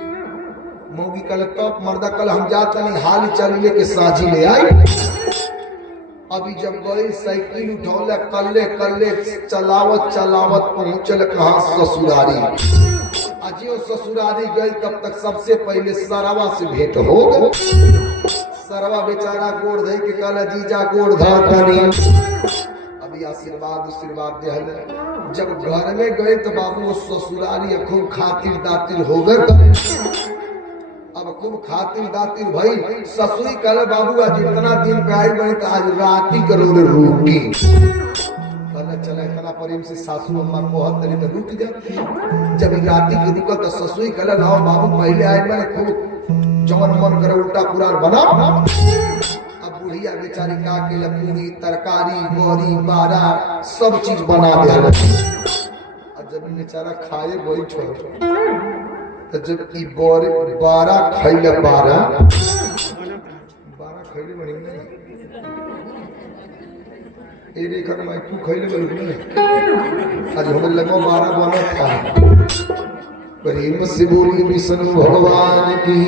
मौगी कहले तब मर्दा कहले हम जात नहीं हाल चाल लेके साँझी ले आई अभी जब गई साइकिल उठौले कल्ले कल्ले चलावत चलावत पहुंचल कहाँ ससुरारी अजियो ससुरारी गई तब तक सबसे पहले सरवा से भेंट हो गई सरवा बेचारा गोड़ धई के कहला जीजा गोड़ धर तनी अभी आशीर्वाद दे जब घर में गए तो बाबू ससुरारी खूब खातिर दातिर हो गए अब खूब खातिर दातिर भाई ससुरी कल बाबू आज इतना दिन पे आई बनी तो आज राती करोड़ रूकी कहना चला इतना प्रेम से सासू अम्मा बहुत तरी तो रुक जा। जब राती की रुका तो ससुई कहला लाओ बाबू पहले आए मैंने खूब जवन मन करे उल्टा पुराण बना। अब बुढ़िया बेचारी का के पूरी तरकारी बोरी बारा सब चीज बना दे। और जब बेचारा खाए वही छोड़ तो जब ई बोरे बारा खैले बारा खैले बनी नहीं ए रेखा मैं तू खैले बनी नहीं आज हमें लगा 12 बना था। प्रेम से बोली विष्णु भगवान की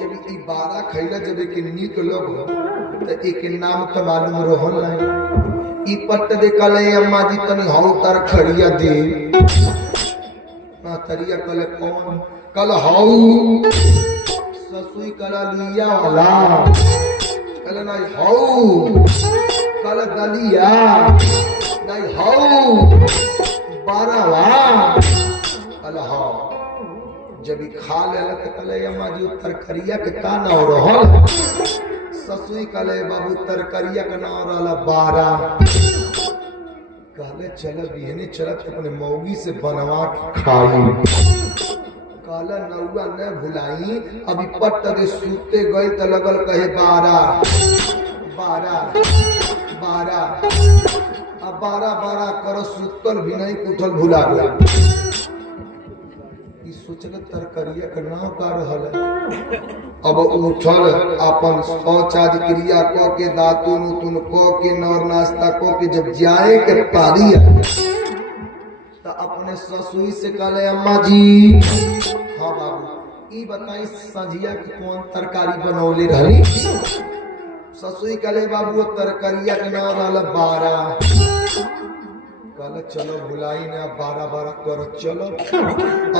जब ई 12 खैला जब एक नीक लग तो एक नाम तो मालूम रहल नहीं। ई पट दे कले अम्मा जी तनी हौ तर खड़िया दे ना तरिया कले कौन कल हौ ससुई कला लिया वाला कल नहीं हौ कल दलिया नहीं हौ 12वां कल हौ। जब खा ले तो कले अम्मा जी तरकरिया के का ना रहल ससुई कले बाबू तरकरिया का नाम रहला 12। कहले चल बिहने चलत अपने मौगी से बनवा के खाई। काला नौआ न भुलाई अभी पट दे सूते गई तो लगल कहे 12 अब 12 करो सुतल भी नहीं उठल भुला गया। सोचल तरकरिया का नाम का रहल अब उठल अपन शौचाद क्रिया क के दातुन उतुन क के नौर नाश्ता क के जब जाए के पारी तो अपने ससुई से कहले अम्मा जी हाँ बाबू ई बताई संझिया की कौन तरकारी बनौले रही। ससुई कहले बाबू तरकरिया के नाम रहल 12। कहले चलो भुलाई ना 12 करो चलो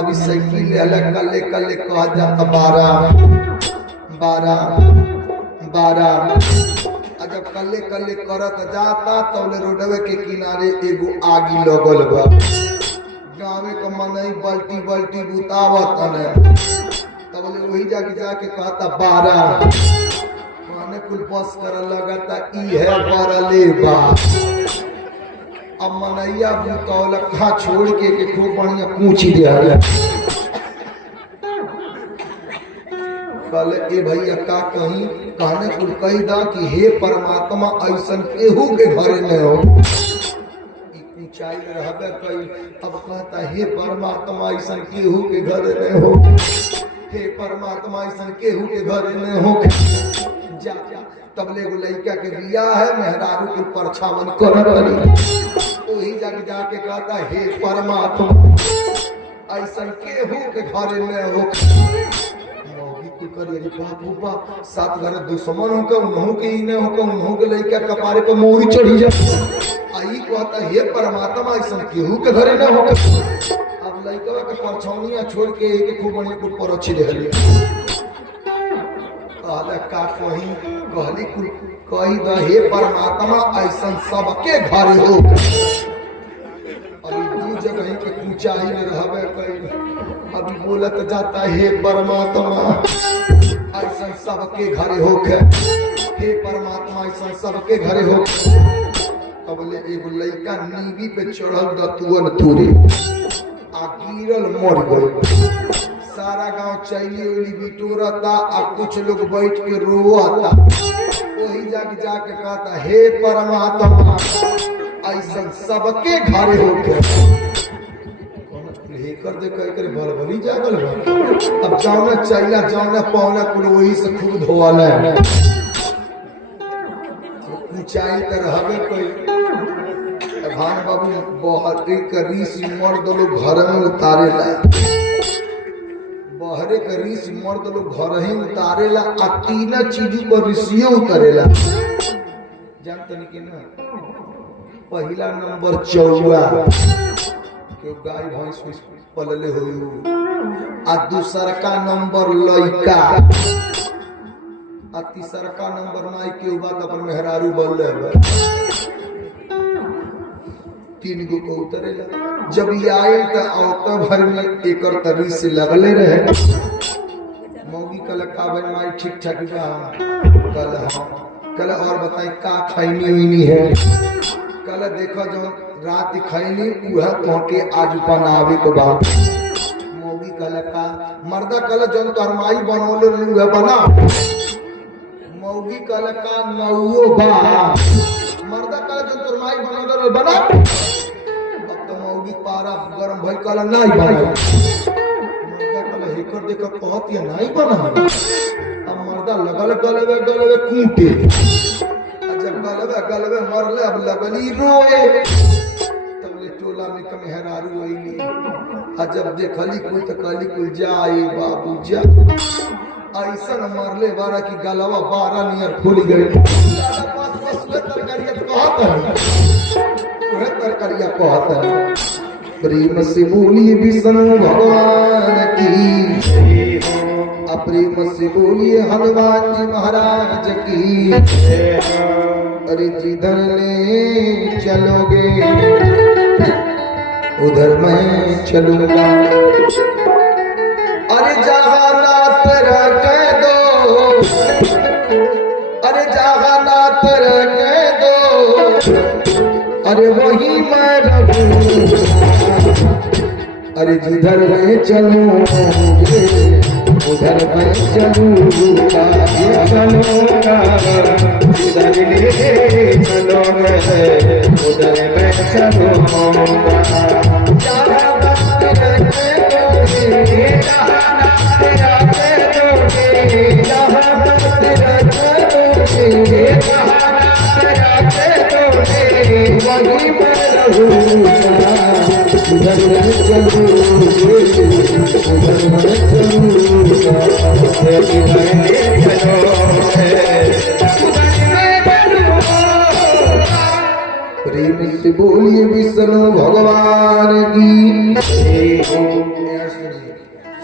अभी साइकिल ले कले कले कह जाता 12 जब कले कले करत जाता तो रोडवे के किनारे एगो आगी लगल बा। गाँव का मनई बल्टी बल्टी बुतावत ने तब वही जाके कहता 12 माने कुल बस कर लगता ई है 12 ले बा। अब मनैया बुतौल खा छोड़ के खूब बढ़िया पूछी दे कल ए भैया का कहीं कहने कुल कही दा कि हे परमात्मा ऐसन केहू के घरे न हो ऊंचाई में रहबे कई। अब कहता हे परमात्मा ऐसन केहू के घरे न हो हे परमात्मा ऐसन केहू के घरे न हो जा तब ले एगो लड़का के बियाह है मेहरारू के परछावन करत रही वही जाके कहता हे परमात्मा ऐसन केहू के घरे न हो। सात घर दुश्मन हो के उन्हों के ही न हो के उन्हों के लड़का कपारे पर मोरी चढ़ी जा आई कहता हे परमात्मा ऐसन केहू के घरे न हो। अब लड़का के परछौनिया छोड़ के एक खूब बढ़िया कुल पर अच्छी रह का कहीं कहली कुल कही द हे परमात्मा ऐसन सबके घरे हो। अभी दू जगह के ऊंचाई में रहबे कहीं अभी बोलत जाता हे परमात्मा ऐसन सबके घरे हो हे परमात्मा ऐसन सबके घरे हो। अब ले एगो लड़का नीवी पे चढ़ल दतुअन तुरे आ गिरल मर गए। सारा गांव चैली उली बिटोरता आ कुछ लोग बैठ के रोता वही जाके कहता हे परमात्मा ऐसन सबके घरे हो कर दे कर भरभरी जागल बा। अब जाओना चैला जाओना पौना कुल वही से खूब धोवाला है ऊंचाई पर रहबे कोई। भान बाबू बहुत एक रीस मर्द लोग घर में उतारेला बहरे का रीस मर्द लोग घर ही उतारेला आ 3 चीजों पर ऋषियों उतारेला जानते नहीं कि ना। पहला नंबर चौवा के गाय भैंस पलले हो आ दूसरा का नंबर लइका आ तीसरा का नंबर माई के बात अपन मेहरारू बोल 3 गो को उतरेला। जब ये आए तो औरत भर में एकर तरी से लगले रहे मौगी कल का भाई माई ठीक ठाक बा कल हाँ कल और बताई का खैनी उनी है कल देखो जो रात खैनी उह तो के आज बनावे के बाद मौगी कल का मर्दा कल जन तरमाई बनौले रही उह बना मौगी कल का नौओ बा मर्दा कल जन तरमाई बनौले रही बना अब तो मौगी पारा गरम भई कल नहीं बना मर्दा कल हेकर देकर कहत या नहीं बना अब मर्दा लगल गलवे कूटे जब गलवे मरले अब लगली रोए तबले टोला में कमेहरारू आईली आ जब देखली कोई तो कहली कोई जाए बाबू जा ऐसा मरले बारा की गलवा 12 नियर खुल गए तरकारिया कहता प्रेम से बोली विष्णु भगवान की प्रेम से बोलिए हनुमान जी महाराज की अरे जिधर ले चलोगे उधर मैं चलूंगा अरे जहाँ नाथ रख दो अरे जहाँ नाथ रख दो अरे वही मैं रहूंगा अरे जिधर ले चलोगे उधर मैं चलूंगा इधर ले चलोगे उधर मैं चलूंगा जहाँ नाथ रखोगे जहाँ नाथ रखोगे जहाँ नाथ रखोगे जहाँ नाथ रखोगे वहीं मैं रहूंगा उधर मैं चलूंगा उधर मैं चलूंगा प्रेम से बोलिए विष्णु भगवान की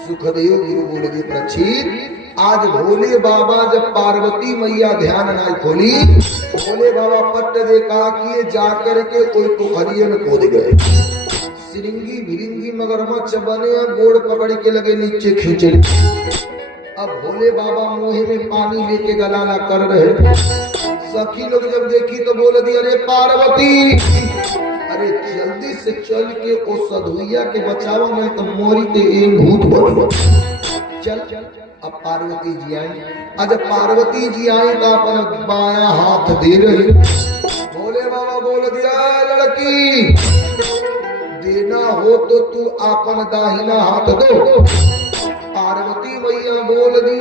सुखदेव गुरु बोल दिए परीक्षित आज भोले बाबा जब पार्वती मैया ध्यान नहीं खोली भोले बाबा पट्ट दे कहा कि जाकर के कोई पोखरिए में कूद गए सिरिंगी भिरिंगी मगरमच्छ बने गोड़ पकड़ के लगे नीचे खींचे अब भोले बाबा मुंह में पानी लेके गलाना कर रहे सखी लोग जब देखी तो बोल दी अरे पार्वती अरे जल्दी से चल के ओ सधुइया के बचावा में तो मोरी ते एक भूत बनो चल अब पार्वती जी आई आज पार्वती जी आई तो अपन बाया हाथ दे रही भोले बाबा बोल दिया लड़की देना हो तो तू अपन दाहिना हाथ दो पार्वती मैया बोल दी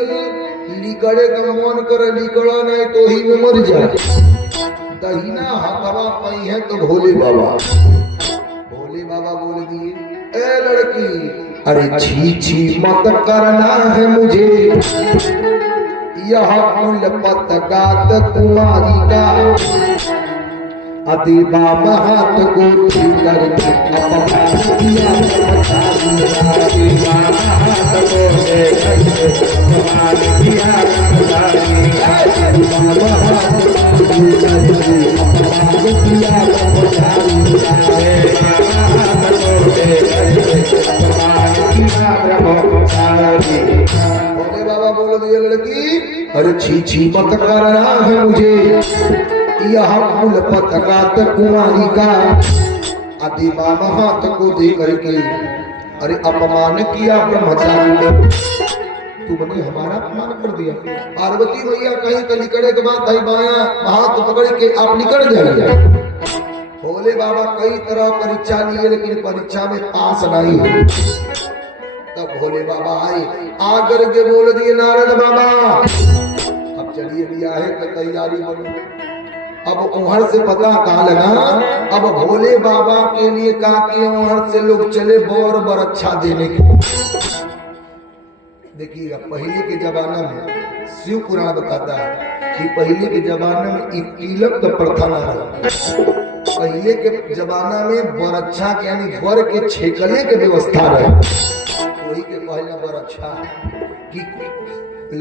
लिकड़े का मन कर लिकड़ा नहीं तो ही में मर जा दहिना हथवा पई है तो भोले बाबा बोल दिए ए लड़की अरे छी छी मत करना है मुझे यह कुल पतगात कुमारी का अति बाबा हाथ को करके अपमान किया भोले बाबा बोल दिया लड़की अरे छी छी मत करना है मुझे यह कुल पतगात कुमारी का अति बाबा हाथ को दे करके अरे अपमान किया ब्रह्मचारी ने तुमने हमारा अपमान कर दिया पार्वती मैया कहीं तो निकले के बाद बाया हाथ पकड़ के आप निकल जाइए भोले बाबा कई तरह परीक्षा लिए लेकिन परीक्षा में पास नहीं हुए तब भोले बाबा आए आकर के बोल दिए नारद बाबा अब चलिए ब्याह की तैयारी बनो अब उहर से पता कहाँ लगा अब भोले बाबा के लिए कहा कि उहर से लोग चले बोर बरच्छा देने के देखिएगा पहले के जमाना में शिव पुराण बताता है कि पहले के जमाने में तिलक तो प्रथा न रहा पहले के जमाना में बरच्छा यानी वर के छेकले के व्यवस्था रहे वही के पहला बरच्छा कि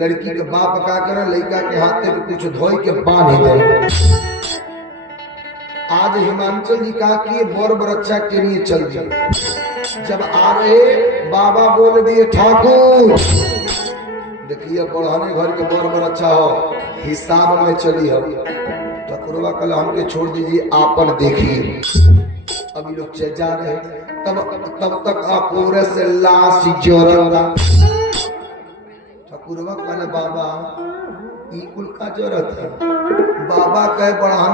लड़की के बाप का करे लड़का के हाथ में कुछ धोई के बांध दे आज हिमांचल जी कहा कि बोर बरच्छा के लिए चल दिया जब आ रहे बाबा बोल दिए ठाकुर देखिए बढ़ाने घर के बोर बरच्छा हो हिसाब में चली हो तो ठाकुरवा कल हमके छोड़ दीजिए, आपन देखिए। अभी लोग चल जा रहे, तब तक अपूरे से लाश जोरता। ठाकुरवा कल बाबा ई कुल का जरूरत है, बाबा कहे बढ़ाने